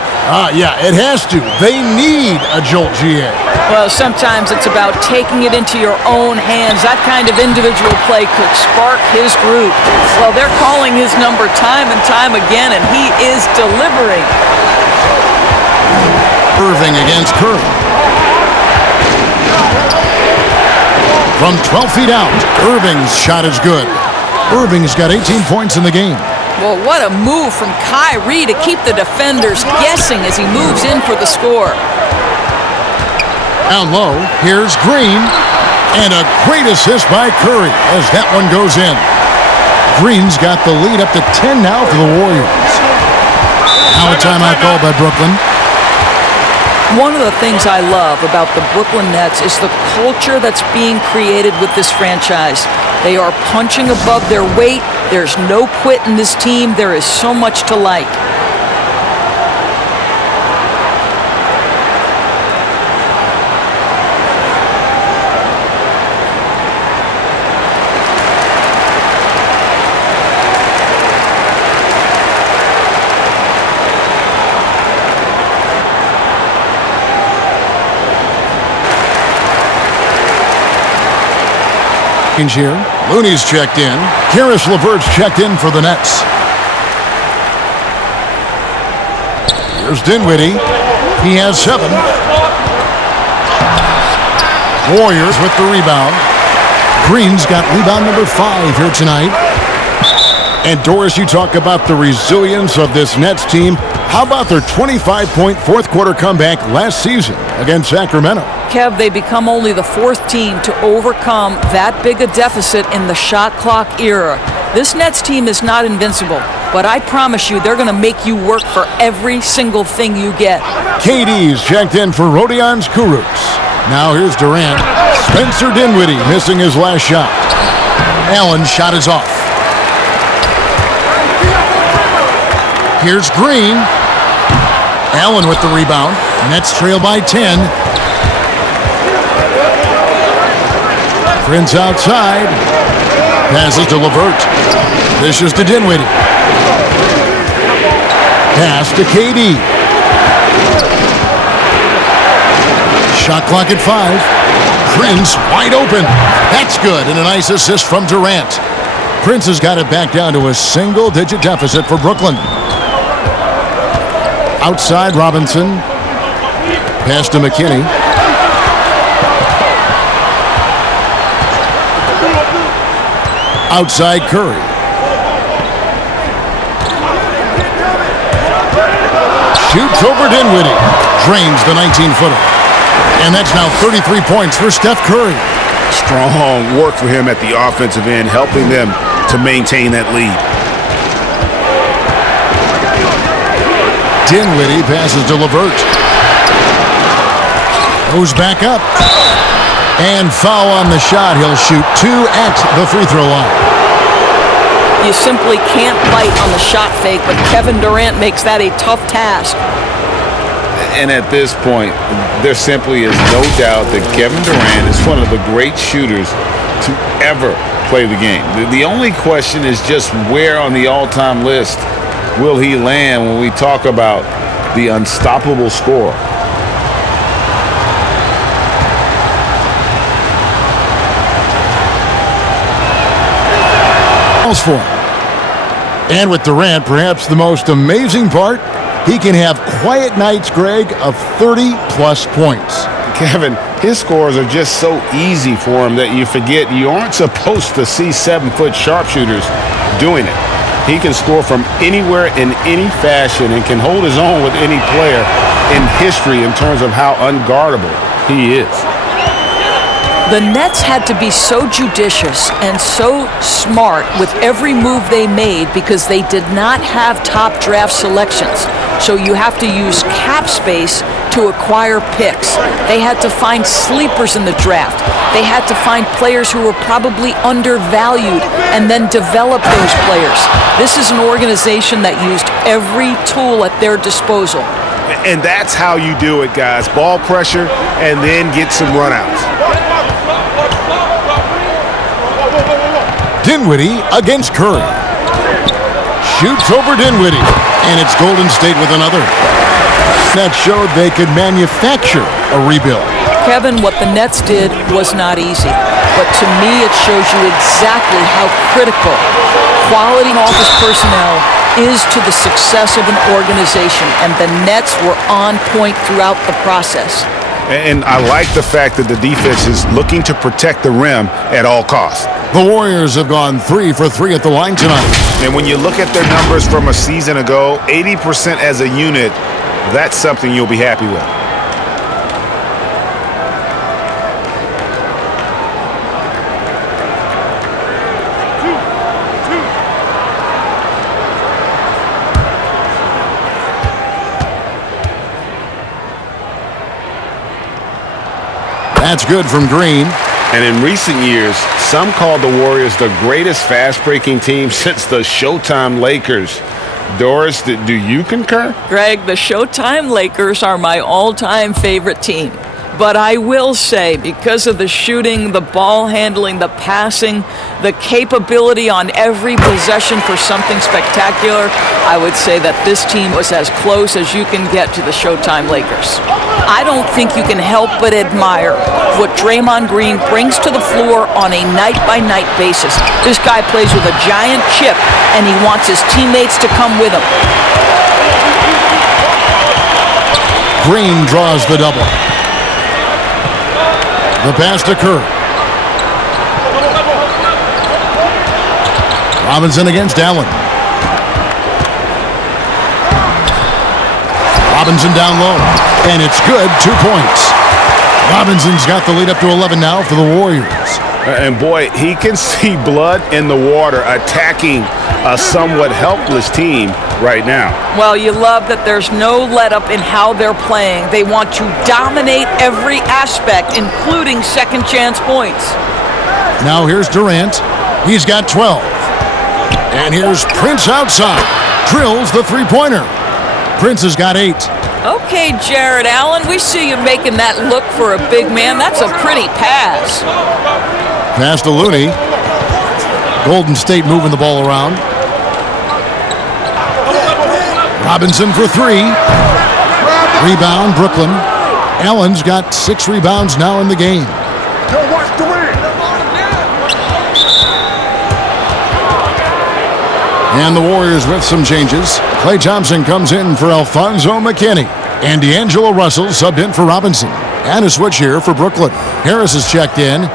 Yeah, it has to. They need a jolt, GA. Well, sometimes it's about taking it into your own hands. That kind of individual play could spark his group. Well, they're calling his number time and time again, and he is delivering. Irving against Curry. From 12 feet out, Irving's shot is good. Irving's got 18 points in the game. Well, what a move from Kyrie to keep the defenders guessing as he moves in for the score. Down low, here's Green. And a great assist by Curry as that one goes in. Green's got the lead up to 10 now for the Warriors. Now a timeout call by Brooklyn. One of the things I love about the Brooklyn Nets is the culture that's being created with this franchise. They are punching above their weight. There's no quit in this team. There is so much to like. Here, Looney's checked in. Karis LeVert's checked in for the Nets. Here's Dinwiddie. He has 7. Warriors with the rebound. Green's got rebound number 5 here tonight. And Doris, you talk about the resilience of this Nets team. How about their 25-point fourth-quarter comeback last season against Sacramento? Kev, they become only the 4th team to overcome that big a deficit in the shot clock era. This Nets team is not invincible, but I promise you they're going to make you work for every single thing you get. KD's checked in for Rodions Kurucs. Now here's Durant. Spencer Dinwiddie missing his last shot. Allen's shot is off. Here's Green. Allen with the rebound. Nets trail by 10. Prince outside. Passes to LeVert. Dishes to Dinwiddie. Pass to KD. Shot clock at 5. Prince wide open. That's good, and a nice assist from Durant. Prince has got it back down to a single-digit deficit for Brooklyn. Outside Robinson. Pass to McKinney. Outside Curry. Shoots over Dinwiddie. Drains the 19-footer. And that's now 33 points for Steph Curry. Strong work for him at the offensive end, helping them to maintain that lead. Dinwiddie passes to LeVert. Goes back up. And foul on the shot. He'll shoot 2 at the free throw line. You simply can't bite on the shot fake, but Kevin Durant makes that a tough task. And at this point, there simply is no doubt that Kevin Durant is one of the great shooters to ever play the game. The only question is just where on the all-time list will he land when we talk about the unstoppable scorer. For him. And with Durant, perhaps the most amazing part, he can have quiet nights, Greg, of 30-plus points. Kevin, his scores are just so easy for him that you forget you aren't supposed to see 7-foot sharpshooters doing it. He can score from anywhere in any fashion and can hold his own with any player in history in terms of how unguardable he is. The Nets had to be so judicious and so smart with every move they made because they did not have top draft selections. So you have to use cap space to acquire picks. They had to find sleepers in the draft. They had to find players who were probably undervalued and then develop those players. This is an organization that used every tool at their disposal. And that's how you do it, guys. Ball pressure and then get some runouts. Dinwiddie against Curry. Shoots over Dinwiddie. And it's Golden State with another. That showed they could manufacture a rebuild. Kevin, what the Nets did was not easy. But to me, it shows you exactly how critical quality office personnel is to the success of an organization. And the Nets were on point throughout the process. And I like the fact that the defense is looking to protect the rim at all costs. The Warriors have gone 3 for 3 at the line tonight. And when you look at their numbers from a season ago, 80% as a unit, that's something you'll be happy with. That's good from Green. And in recent years, some called the Warriors the greatest fast-breaking team since the Showtime Lakers. Doris, do you concur? Greg, the Showtime Lakers are my all-time favorite team. But I will say, because of the shooting, the ball handling, the passing, the capability on every possession for something spectacular, I would say that this team was as close as you can get to the Showtime Lakers. I don't think you can help but admire what Draymond Green brings to the floor on a night-by-night basis. This guy plays with a giant chip, and he wants his teammates to come with him. Green draws the double. The pass to Curry. Robinson against Allen. Robinson down low. And it's good, 2 points. Robinson's got the lead up to 11 now for the Warriors. And boy, he can see blood in the water attacking a somewhat helpless team right now. Well, you love that there's no let-up in how they're playing. They want to dominate every aspect, including second chance points. Now here's Durant. He's got 12. And here's Prince outside. Drills the three-pointer. Prince has got 8. Okay, Jared Allen, we see you making that look for a big man. That's a pretty pass. Pass to Looney. Golden State moving the ball around. Robinson for 3. Rebound, Brooklyn. Allen's got 6 rebounds now in the game. And the Warriors with some changes. Klay Thompson comes in for Alfonso McKinney. And D'Angelo Russell subbed in for Robinson. And a switch here for Brooklyn. Harris is checked in.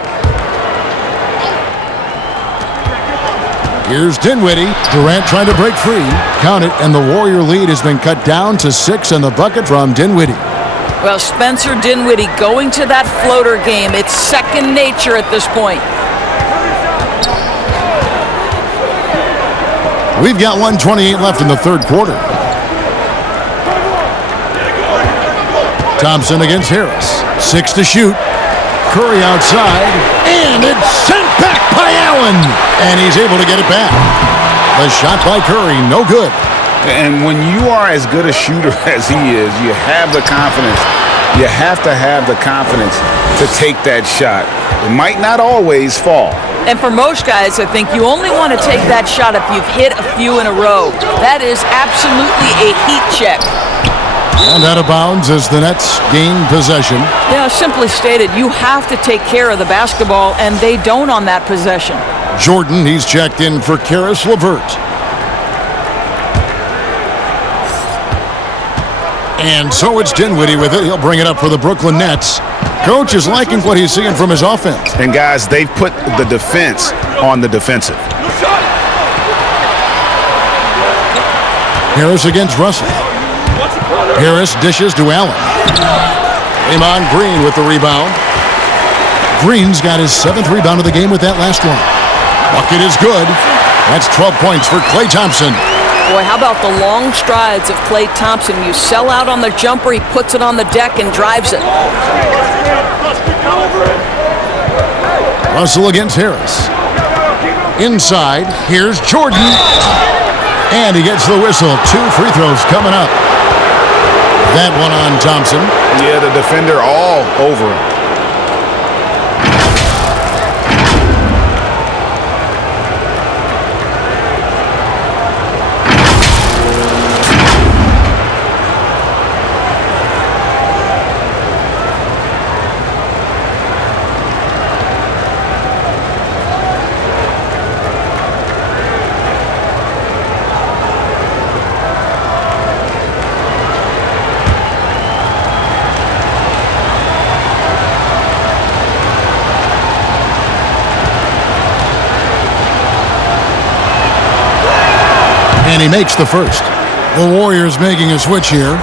Here's Dinwiddie. Durant trying to break free. Count it, and the Warrior lead has been cut down to 6 in the bucket from Dinwiddie. Well, Spencer Dinwiddie going to that floater game. It's second nature at this point. We've got 1:28 left in the third quarter. Thompson against Harris. 6 to shoot. Curry outside. And it's sent back by Allen. And he's able to get it back. The shot by Curry, no good. And when you are as good a shooter as he is, you have the confidence. You have to have the confidence to take that shot. It might not always fall. And for most guys, I think you only want to take that shot if you've hit a few in a row. That is absolutely a heat check. And out of bounds as the Nets gain possession. Yeah, simply stated, you have to take care of the basketball, and they don't on that possession. Jordan, he's checked in for Karis LeVert. And so it's Dinwiddie with it. He'll bring it up for the Brooklyn Nets. Coach is liking what he's seeing from his offense. And guys, they've put the defense on the defensive. Harris against Russell. Harris dishes to Allen. Draymond Green with the rebound. Green's got his 7th rebound of the game with that last one. Bucket is good. That's 12 points for Klay Thompson. Boy, how about the long strides of Klay Thompson? You sell out on the jumper, he puts it on the deck and drives it. Russell against Harris. Inside, here's Jordan. And he gets the whistle. 2 free throws coming up. That one on Thompson. Yeah, the defender all over him. And he makes the first. The Warriors making a switch here.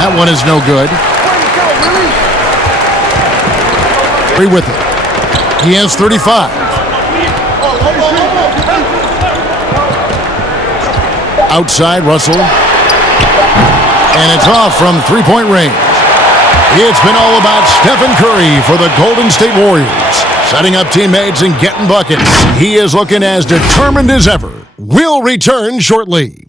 That one is no good. Free with it. He has 35. Outside, Russell. And it's off from three-point range. It's been all about Stephen Curry for the Golden State Warriors. Setting up teammates and getting buckets. He is looking as determined as ever. We'll return shortly.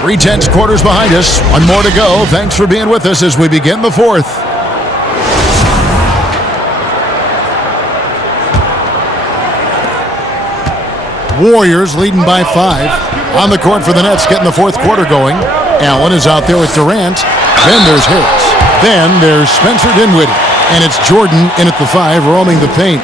Three-tenths quarters behind us. One more to go. Thanks for being with us as we begin the fourth. Warriors leading by 5. On the court for the Nets, getting the fourth quarter going. Allen is out there with Durant. Then there's Harris. Then there's Spencer Dinwiddie. And it's Jordan in at the 5, roaming the paint.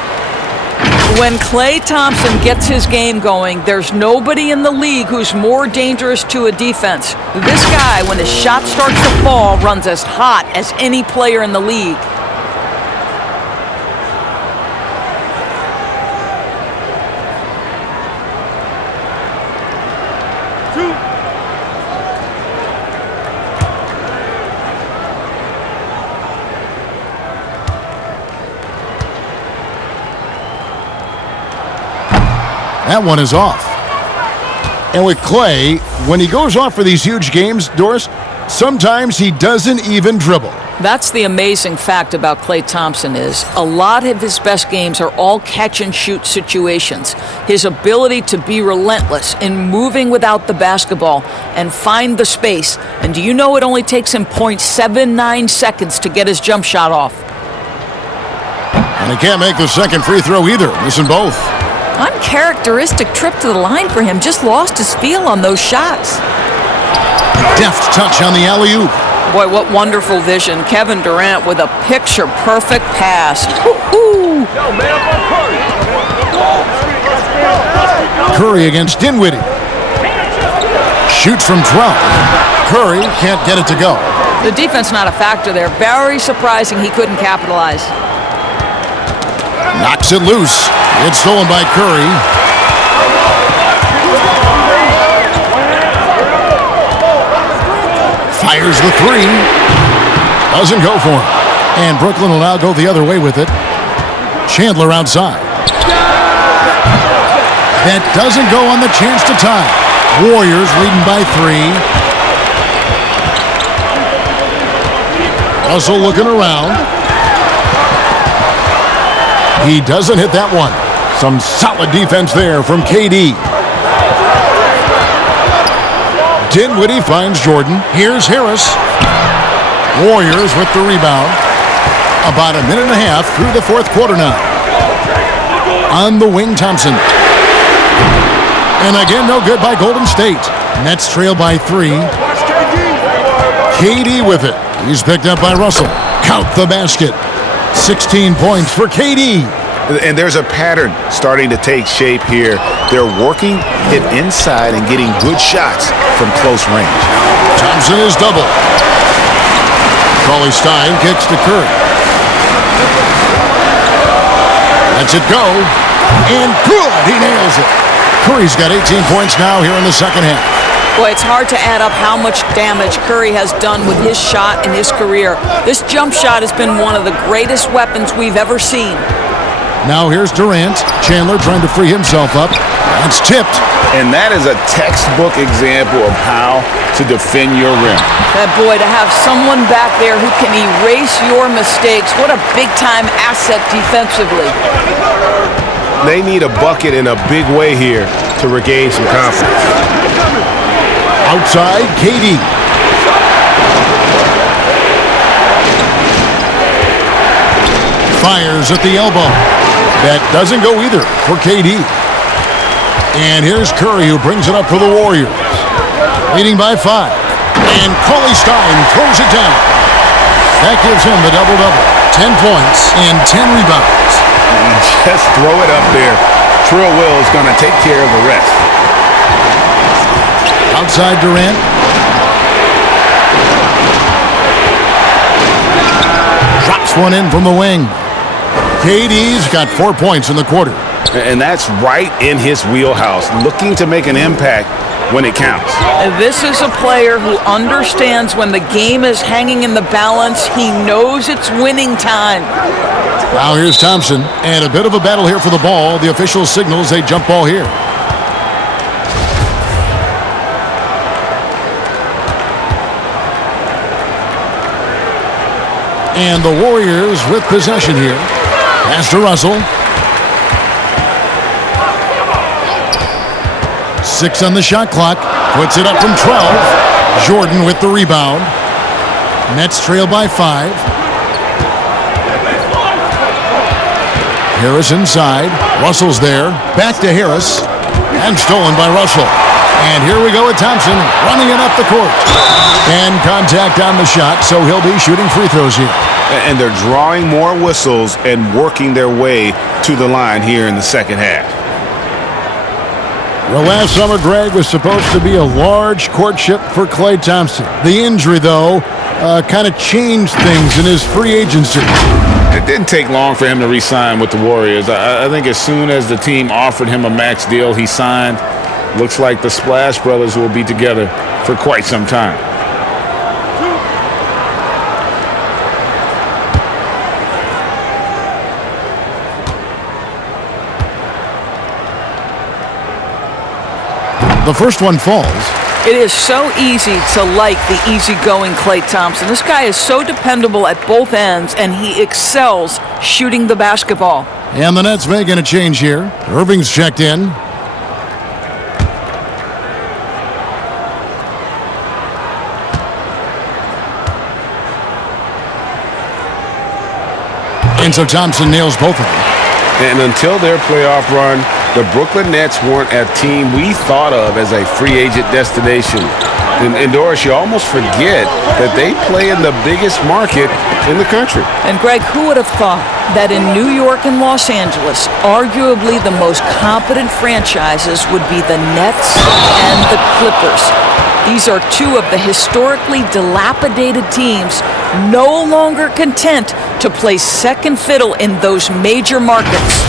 When Klay Thompson gets his game going, there's nobody in the league who's more dangerous to a defense. This guy, when his shot starts to fall, runs as hot as any player in the league. That one is off. And with Klay, when he goes off for these huge games, Doris, sometimes he doesn't even dribble. That's the amazing fact about Klay Thompson is a lot of his best games are all catch-and-shoot situations. His ability to be relentless in moving without the basketball and find the space. And do you know it only takes him 0.79 seconds to get his jump shot off? And he can't make the second free throw either. Missing both. Uncharacteristic trip to the line for him. Just lost his feel on those shots. Deft touch on the alley-oop. Boy, what wonderful vision. Kevin Durant with a picture-perfect pass. Woo-hoo. Curry against Dinwiddie. Shoots from 12. Curry can't get it to go. The defense not a factor there. Very surprising he couldn't capitalize. Knocks it loose. It's stolen by Curry. Fires the 3. Doesn't go for him. And Brooklyn will now go the other way with it. Chandler outside. That doesn't go on the chance to tie. Warriors leading by 3. Russell looking around. He doesn't hit that one. Some solid defense there from KD. Dinwiddie finds Jordan. Here's Harris. Warriors with the rebound. About a minute and a half through the fourth quarter now. On the wing, Thompson. And again, no good by Golden State. Nets trail by 3. KD with it. He's picked up by Russell. Count the basket. 16 points for KD. And there's a pattern starting to take shape here. They're working it inside and getting good shots from close range. Thompson is double. Cauley Stein kicks to Curry. Lets it go. And good. He nails it. Curry's got 18 points now here in the second half. Boy, it's hard to add up how much damage Curry has done with his shot in his career. This jump shot has been one of the greatest weapons we've ever seen. Now here's Durant. Chandler trying to free himself up. It's tipped. And that is a textbook example of how to defend your rim. That boy, to have someone back there who can erase your mistakes, what a big-time asset defensively. They need a bucket in a big way here to regain some confidence. Outside, KD. Fires at the elbow. That doesn't go either for KD. And here's Curry who brings it up for the Warriors. Leading by 5. And Cauley Stein throws it down. That gives him the double-double. 10 points and 10 rebounds. Just throw it up there. Trill Will is going to take care of the rest. Outside Durant. Drops one in from the wing. KD's got 4 points in the quarter. And that's right in his wheelhouse, looking to make an impact when it counts. This is a player who understands when the game is hanging in the balance. He knows it's winning time. Now here's Thompson, and a bit of a battle here for the ball. The official signals a jump ball here. And the Warriors with possession here. Pass to Russell. 6 on the shot clock. Puts it up from 12. Jordan with the rebound. Nets trail by 5. Harris inside. Russell's there. Back to Harris. And stolen by Russell. And here we go with Thompson running it up the court. And contact on the shot, so he'll be shooting free throws here. And they're drawing more whistles and working their way to the line here in the second half. Well, last summer, Greg, was supposed to be a large courtship for Klay Thompson. The injury, though, kind of changed things in his free agency. It didn't take long for him to re-sign with the Warriors. I think as soon as the team offered him a max deal, he signed. Looks like the Splash Brothers will be together for quite some time. The first one falls. It is so easy to like the easygoing Klay Thompson. This guy is so dependable at both ends, and he excels shooting the basketball. And the Nets making a change here. Irving's checked in. And so Thompson nails both of them. And until their playoff run, the Brooklyn Nets weren't a team we thought of as a free agent destination. And Doris, you almost forget that they play in the biggest market in the country. And Greg, who would have thought that in New York and Los Angeles, arguably the most competent franchises would be the Nets and the Clippers? These are two of the historically dilapidated teams no longer content to play second fiddle in those major markets.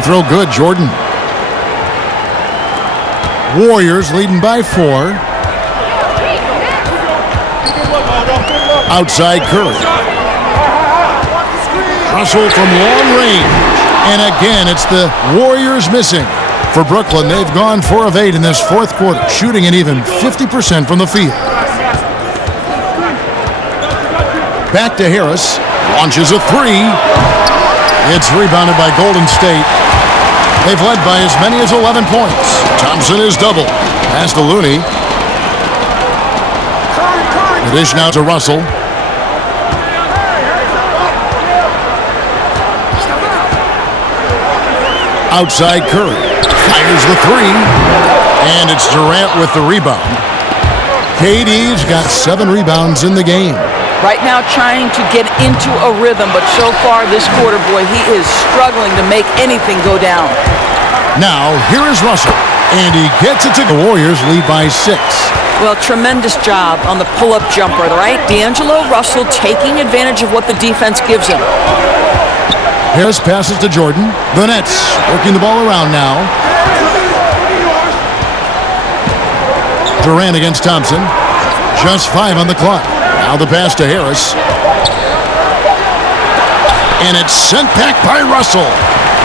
Free throw good, Jordan. Warriors leading by 4. Outside Curry. Russell from long range. And again, it's the Warriors missing. For Brooklyn, they've gone 4 of 8 in this fourth quarter, shooting an even 50% from the field. Back to Harris. Launches a 3. It's rebounded by Golden State. They've led by as many as 11 points. Thompson is double. Pass to Looney. The dish now to Russell. Outside Curry. Fires the 3. And it's Durant with the rebound. KD's got 7 rebounds in the game. Right now trying to get into a rhythm, but so far this quarter, boy, he is struggling to make anything go down. Now, here is Russell, and he gets it to the Warriors, lead by 6. Well, tremendous job on the pull-up jumper, right? D'Angelo Russell taking advantage of what the defense gives him. Harris passes to Jordan. The Nets working the ball around now. Durant against Thompson. Just 5 on the clock. Now the pass to Harris. And it's sent back by Russell.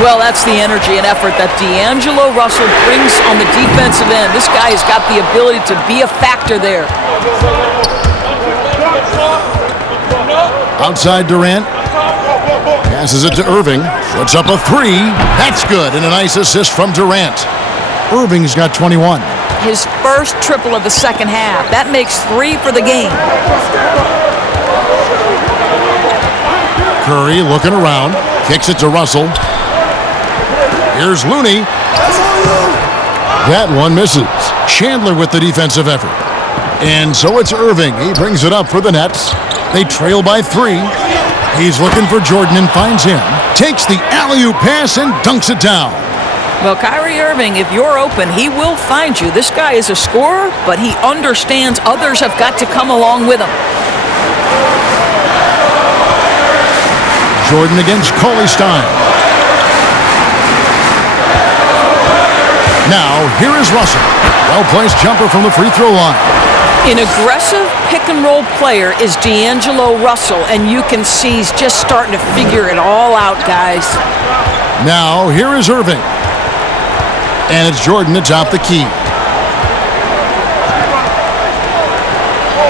Well, that's the energy and effort that D'Angelo Russell brings on the defensive end. This guy has got the ability to be a factor there. Outside Durant. Passes it to Irving. Puts up a 3. That's good. And a nice assist from Durant. Irving's got 21. His first triple of the second half. That makes 3 for the game. Curry looking around. Kicks it to Russell. Here's Looney. That one misses. Chandler with the defensive effort. And so it's Irving. He brings it up for the Nets. They trail by 3. He's looking for Jordan and finds him. Takes the alley-oop pass and dunks it down. Well, Kyrie Irving, if you're open, he will find you. This guy is a scorer, but he understands others have got to come along with him. Jordan against Cauley-Stein. Now, here is Russell. Well-placed jumper from the free throw line. An aggressive pick-and-roll player is D'Angelo Russell, and you can see he's just starting to figure it all out, guys. Now, here is Irving. And it's Jordan to top the key.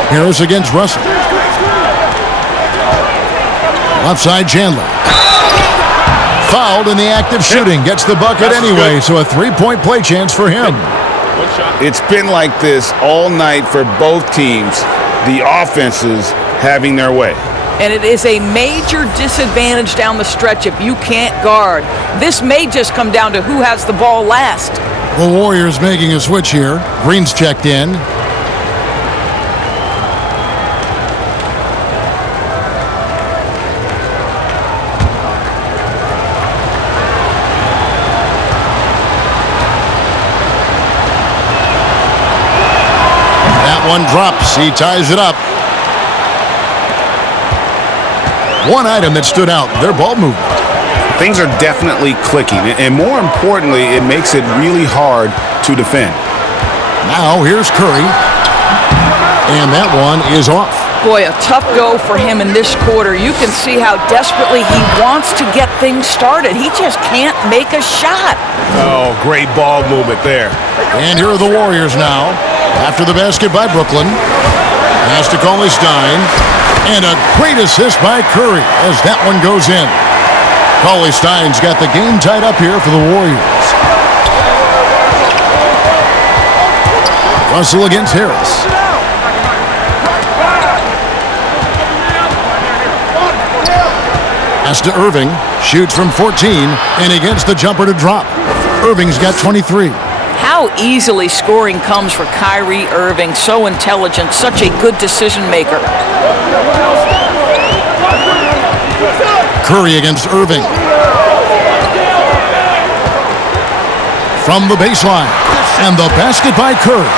Harris against Russell. Left side, Chandler. Fouled in the act of shooting. Gets the bucket anyway, so a three-point play chance for him. It's been like this all night for both teams. The offenses having their way. And it is a major disadvantage down the stretch if you can't guard. This may just come down to who has the ball last. The Warriors making a switch here. Green's checked in. That one drops. He ties it up. One item that stood out, their ball movement. Things are definitely clicking, and more importantly, it makes it really hard to defend. Now here's Curry, and that one is off. Boy, a tough go for him in this quarter. You can see how desperately he wants to get things started. He just can't make a shot. Oh, great ball movement there. And here are the Warriors now. After the basket by Brooklyn. Pass to Cauley-Stein. And a great assist by Curry as that one goes in. Cauley-Stein's got the game tied up here for the Warriors. Russell against Harris. Pass to Irving. Shoots from 14 and he gets the jumper to drop. Irving's got 23. How easily scoring comes for Kyrie Irving. So intelligent, such a good decision maker. Curry against Irving. From the baseline. And the basket by Curry.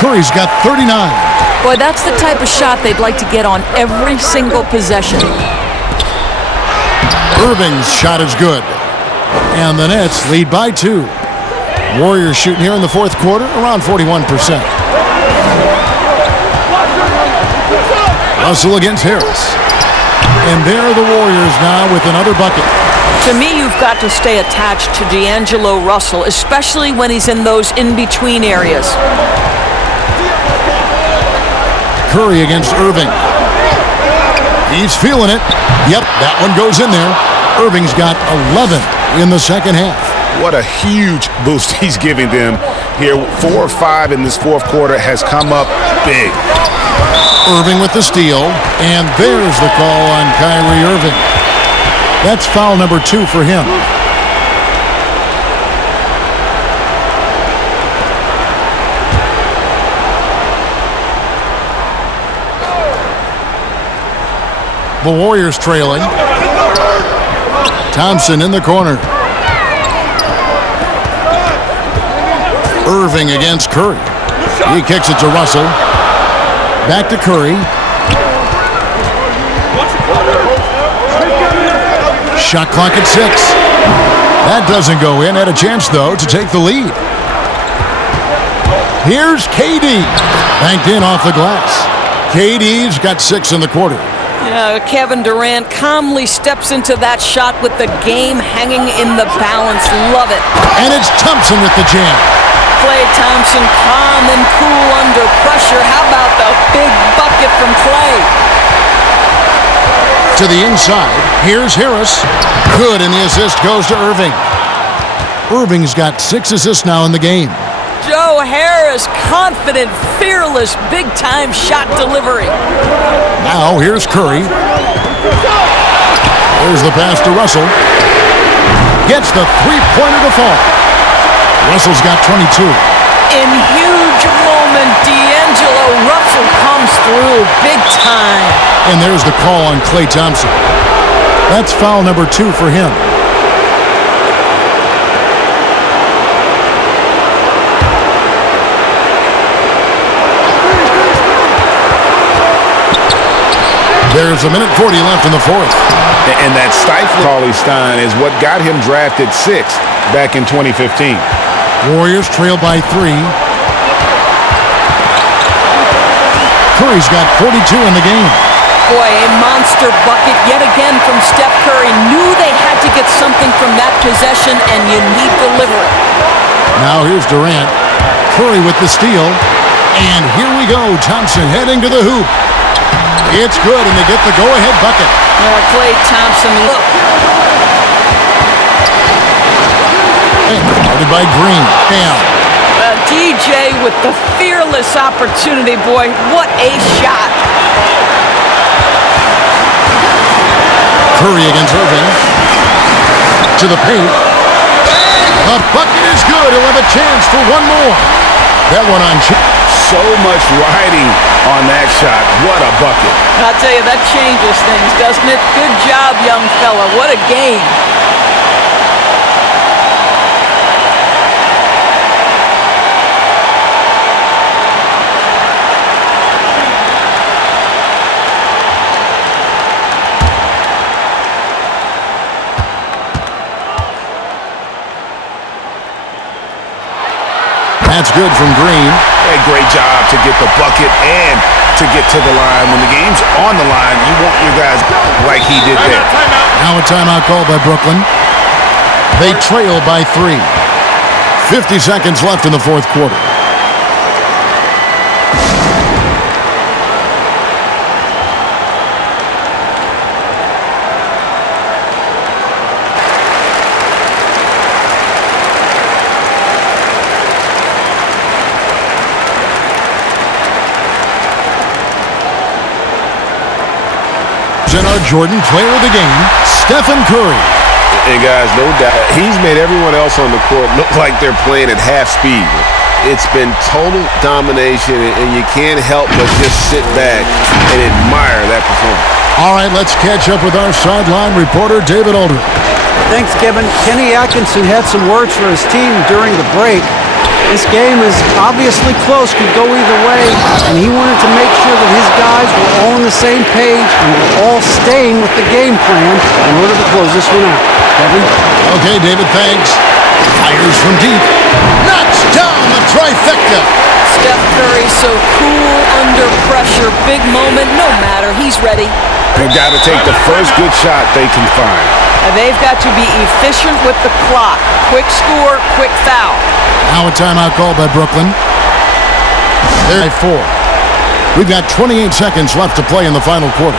Curry's got 39. Boy, that's the type of shot they'd like to get on every single possession. Irving's shot is good. And the Nets lead by 2. Warriors shooting here in the fourth quarter around 41%. Russell against Harris. And there are the Warriors now with another bucket. To me, you've got to stay attached to D'Angelo Russell, especially when he's in those in-between areas. Curry against Irving. He's feeling it. Yep, that one goes in there. Irving's got 11 in the second half. What a huge boost he's giving them here. 4 or 5 in this fourth quarter has come up big. Irving with the steal, and there's the call on Kyrie Irving. That's foul number 2 for him. The Warriors trailing. Thompson in the corner. Irving against Curry. He kicks it to Russell. Back to Curry. Shot clock at 6. That doesn't go in. Had a chance, though, to take the lead. Here's KD. Banked in off the glass. KD's got 6 in the quarter. Kevin Durant calmly steps into that shot with the game hanging in the balance. Love it. And it's Thompson with the jam. Klay Thompson calm and cool under pressure. How about the big bucket from Klay? To the inside. Here's Harris. Good, and the assist goes to Irving. Irving's got 6 assists now in the game. Joe Harris, confident, fearless, big-time shot delivery. Now here's Curry. There's the pass to Russell. Gets the three-pointer to fall. Russell's got 22. In huge moment, D'Angelo Russell comes through big time. And there's the call on Klay Thompson. That's foul number 2 for him. There's a minute 40 left in the fourth. And that stifle Cauley-Stein is what got him drafted 6th back in 2015. Warriors trail by 3. Curry's got 42 in the game. Boy, a monster bucket yet again from Steph Curry. Knew they had to get something from that possession, and you need delivery. Now here's Durant. Curry with the steal. And here we go. Thompson heading to the hoop. It's good, and they get the go-ahead bucket. Klay Thompson, look. Guarded by Green. Down. DJ with the fearless opportunity. Boy, what a shot. Curry against Irving. To the paint. The bucket is good. He'll have a chance for one more. That one on so much riding on that shot. What a bucket. I'll tell you, that changes things, doesn't it? Good job, young fella. What a game. That's good from Green. A great job to get the bucket and to get to the line. When the game's on the line, you want your guys like he did there. Now a timeout called by Brooklyn. They trail by 3. 50 seconds left in the fourth quarter. And our Jordan player of the game, Stephen Curry. And guys, no doubt, he's made everyone else on the court look like they're playing at half speed. It's been total domination, and you can't help but just sit back and admire that performance. All right, let's catch up with our sideline reporter, David Aldridge. Thanks, Kevin. Kenny Atkinson had some words for his team during the break. This game is obviously close, could go either way, and he wanted to make sure that his guys were all on the same page and were all staying with the game plan in order to close this one out. Kevin? Okay, David, thanks. Fires from deep. Knocks down the trifecta. Steph Curry so cool under pressure. Big moment, no matter. He's ready. They've got to take the first good shot they can find. They've got to be efficient with the clock. Quick score, quick foul. Now a timeout called by Brooklyn. They're at 4. We've got 28 seconds left to play in the final quarter.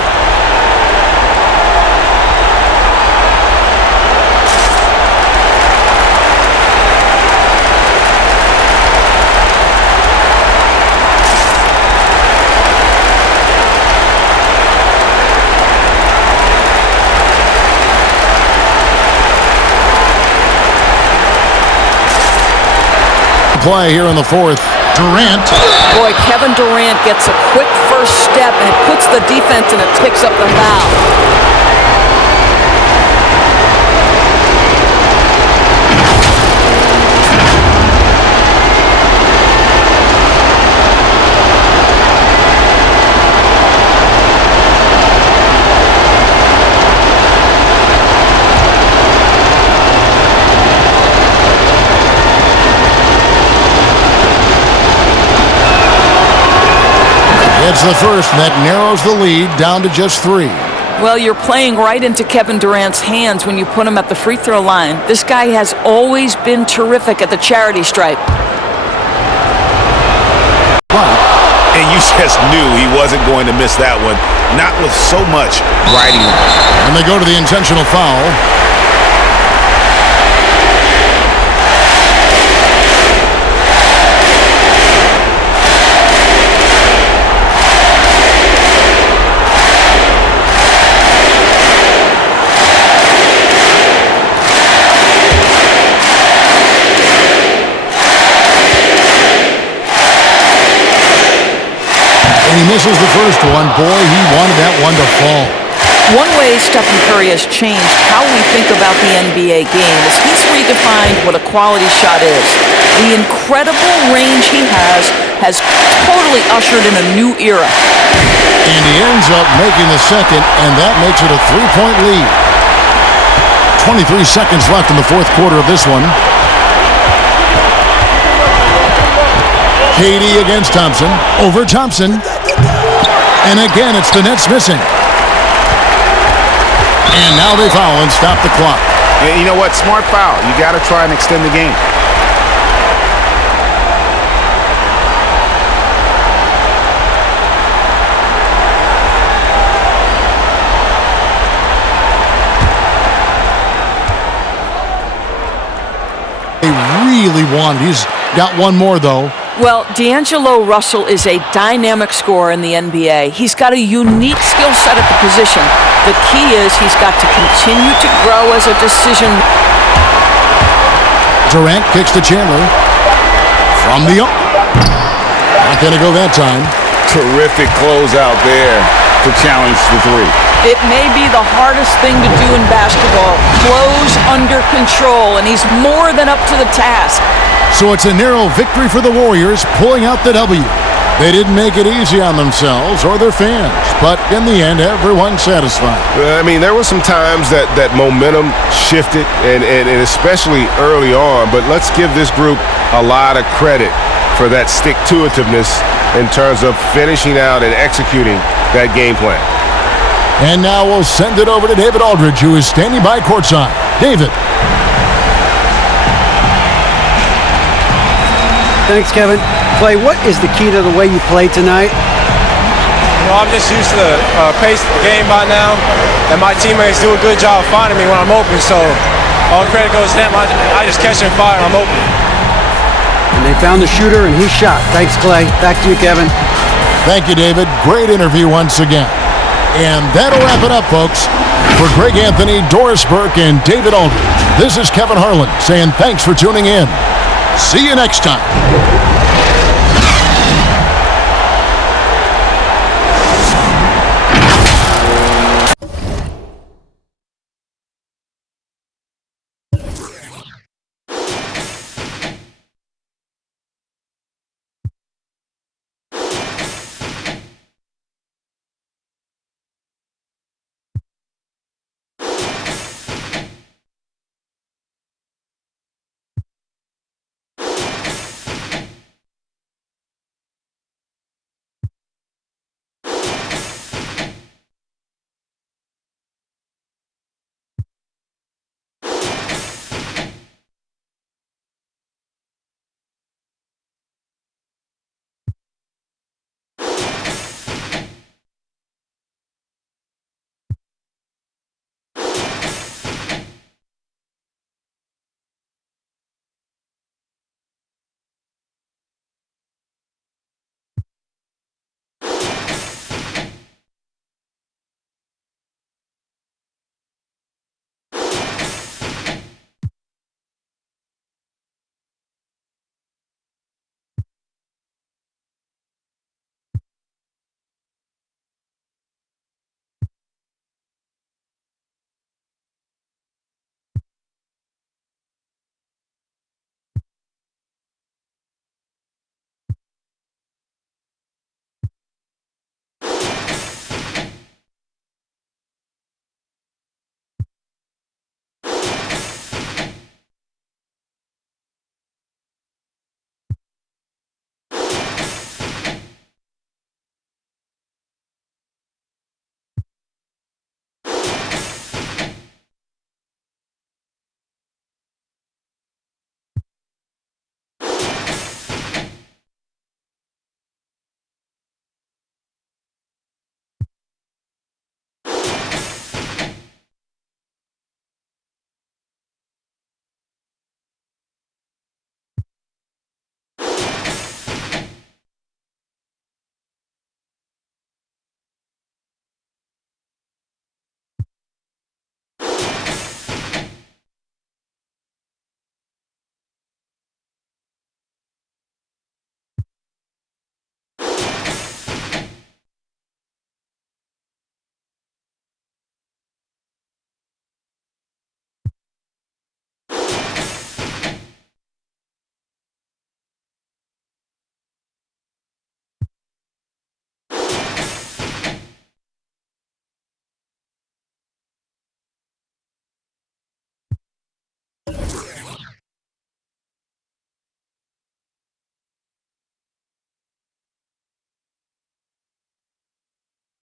Play here in the fourth. Durant. Boy, Kevin Durant gets a quick first step, and it puts the defense, and it picks up the foul. It's the first, and that narrows the lead down to just 3. Well, you're playing right into Kevin Durant's hands when you put him at the free throw line. This guy has always been terrific at the charity stripe. And you just knew he wasn't going to miss that one, not with so much riding on it. And they go to the intentional foul. And he misses the first one. Boy, he wanted that one to fall. One way Stephen Curry has changed how we think about the NBA game is he's redefined what a quality shot is. The incredible range he has totally ushered in a new era. And he ends up making the second, and that makes it a 3-point lead. 23 seconds left in the fourth quarter of this one. KD against Thompson. Over Thompson. And again, it's the Nets missing. And now they foul and stop the clock. And you know what? Smart foul. You got to try and extend the game. They really want it. He's got one more, though. Well, D'Angelo Russell is a dynamic scorer in the NBA. He's got a unique skill set at the position. The key is he's got to continue to grow as a decision. Durant kicks to Chandler. From the... Not going to go that time. Terrific closeout there to challenge the three. It may be the hardest thing to do in basketball. Close under control, and he's more than up to the task. So it's a narrow victory for the Warriors, pulling out the W. They didn't make it easy on themselves or their fans, but in the end, everyone's satisfied. I mean, there were some times that momentum shifted, and especially early on, but let's give this group a lot of credit for that stick-to-itiveness in terms of finishing out and executing that game plan. And now we'll send it over to David Aldridge, who is standing by courtside. David. Thanks, Kevin. Clay, what is the key to the way you played tonight? You know, I'm just used to the pace of the game by now, and my teammates do a good job finding me when I'm open, so all credit goes to them. I just catch and fire and I'm open. And they found the shooter, and he shot. Thanks, Clay. Back to you, Kevin. Thank you, David. Great interview once again. And that'll wrap it up, folks. For Greg Anthony, Doris Burke, and David Aldridge, this is Kevin Harlan saying thanks for tuning in. See you next time.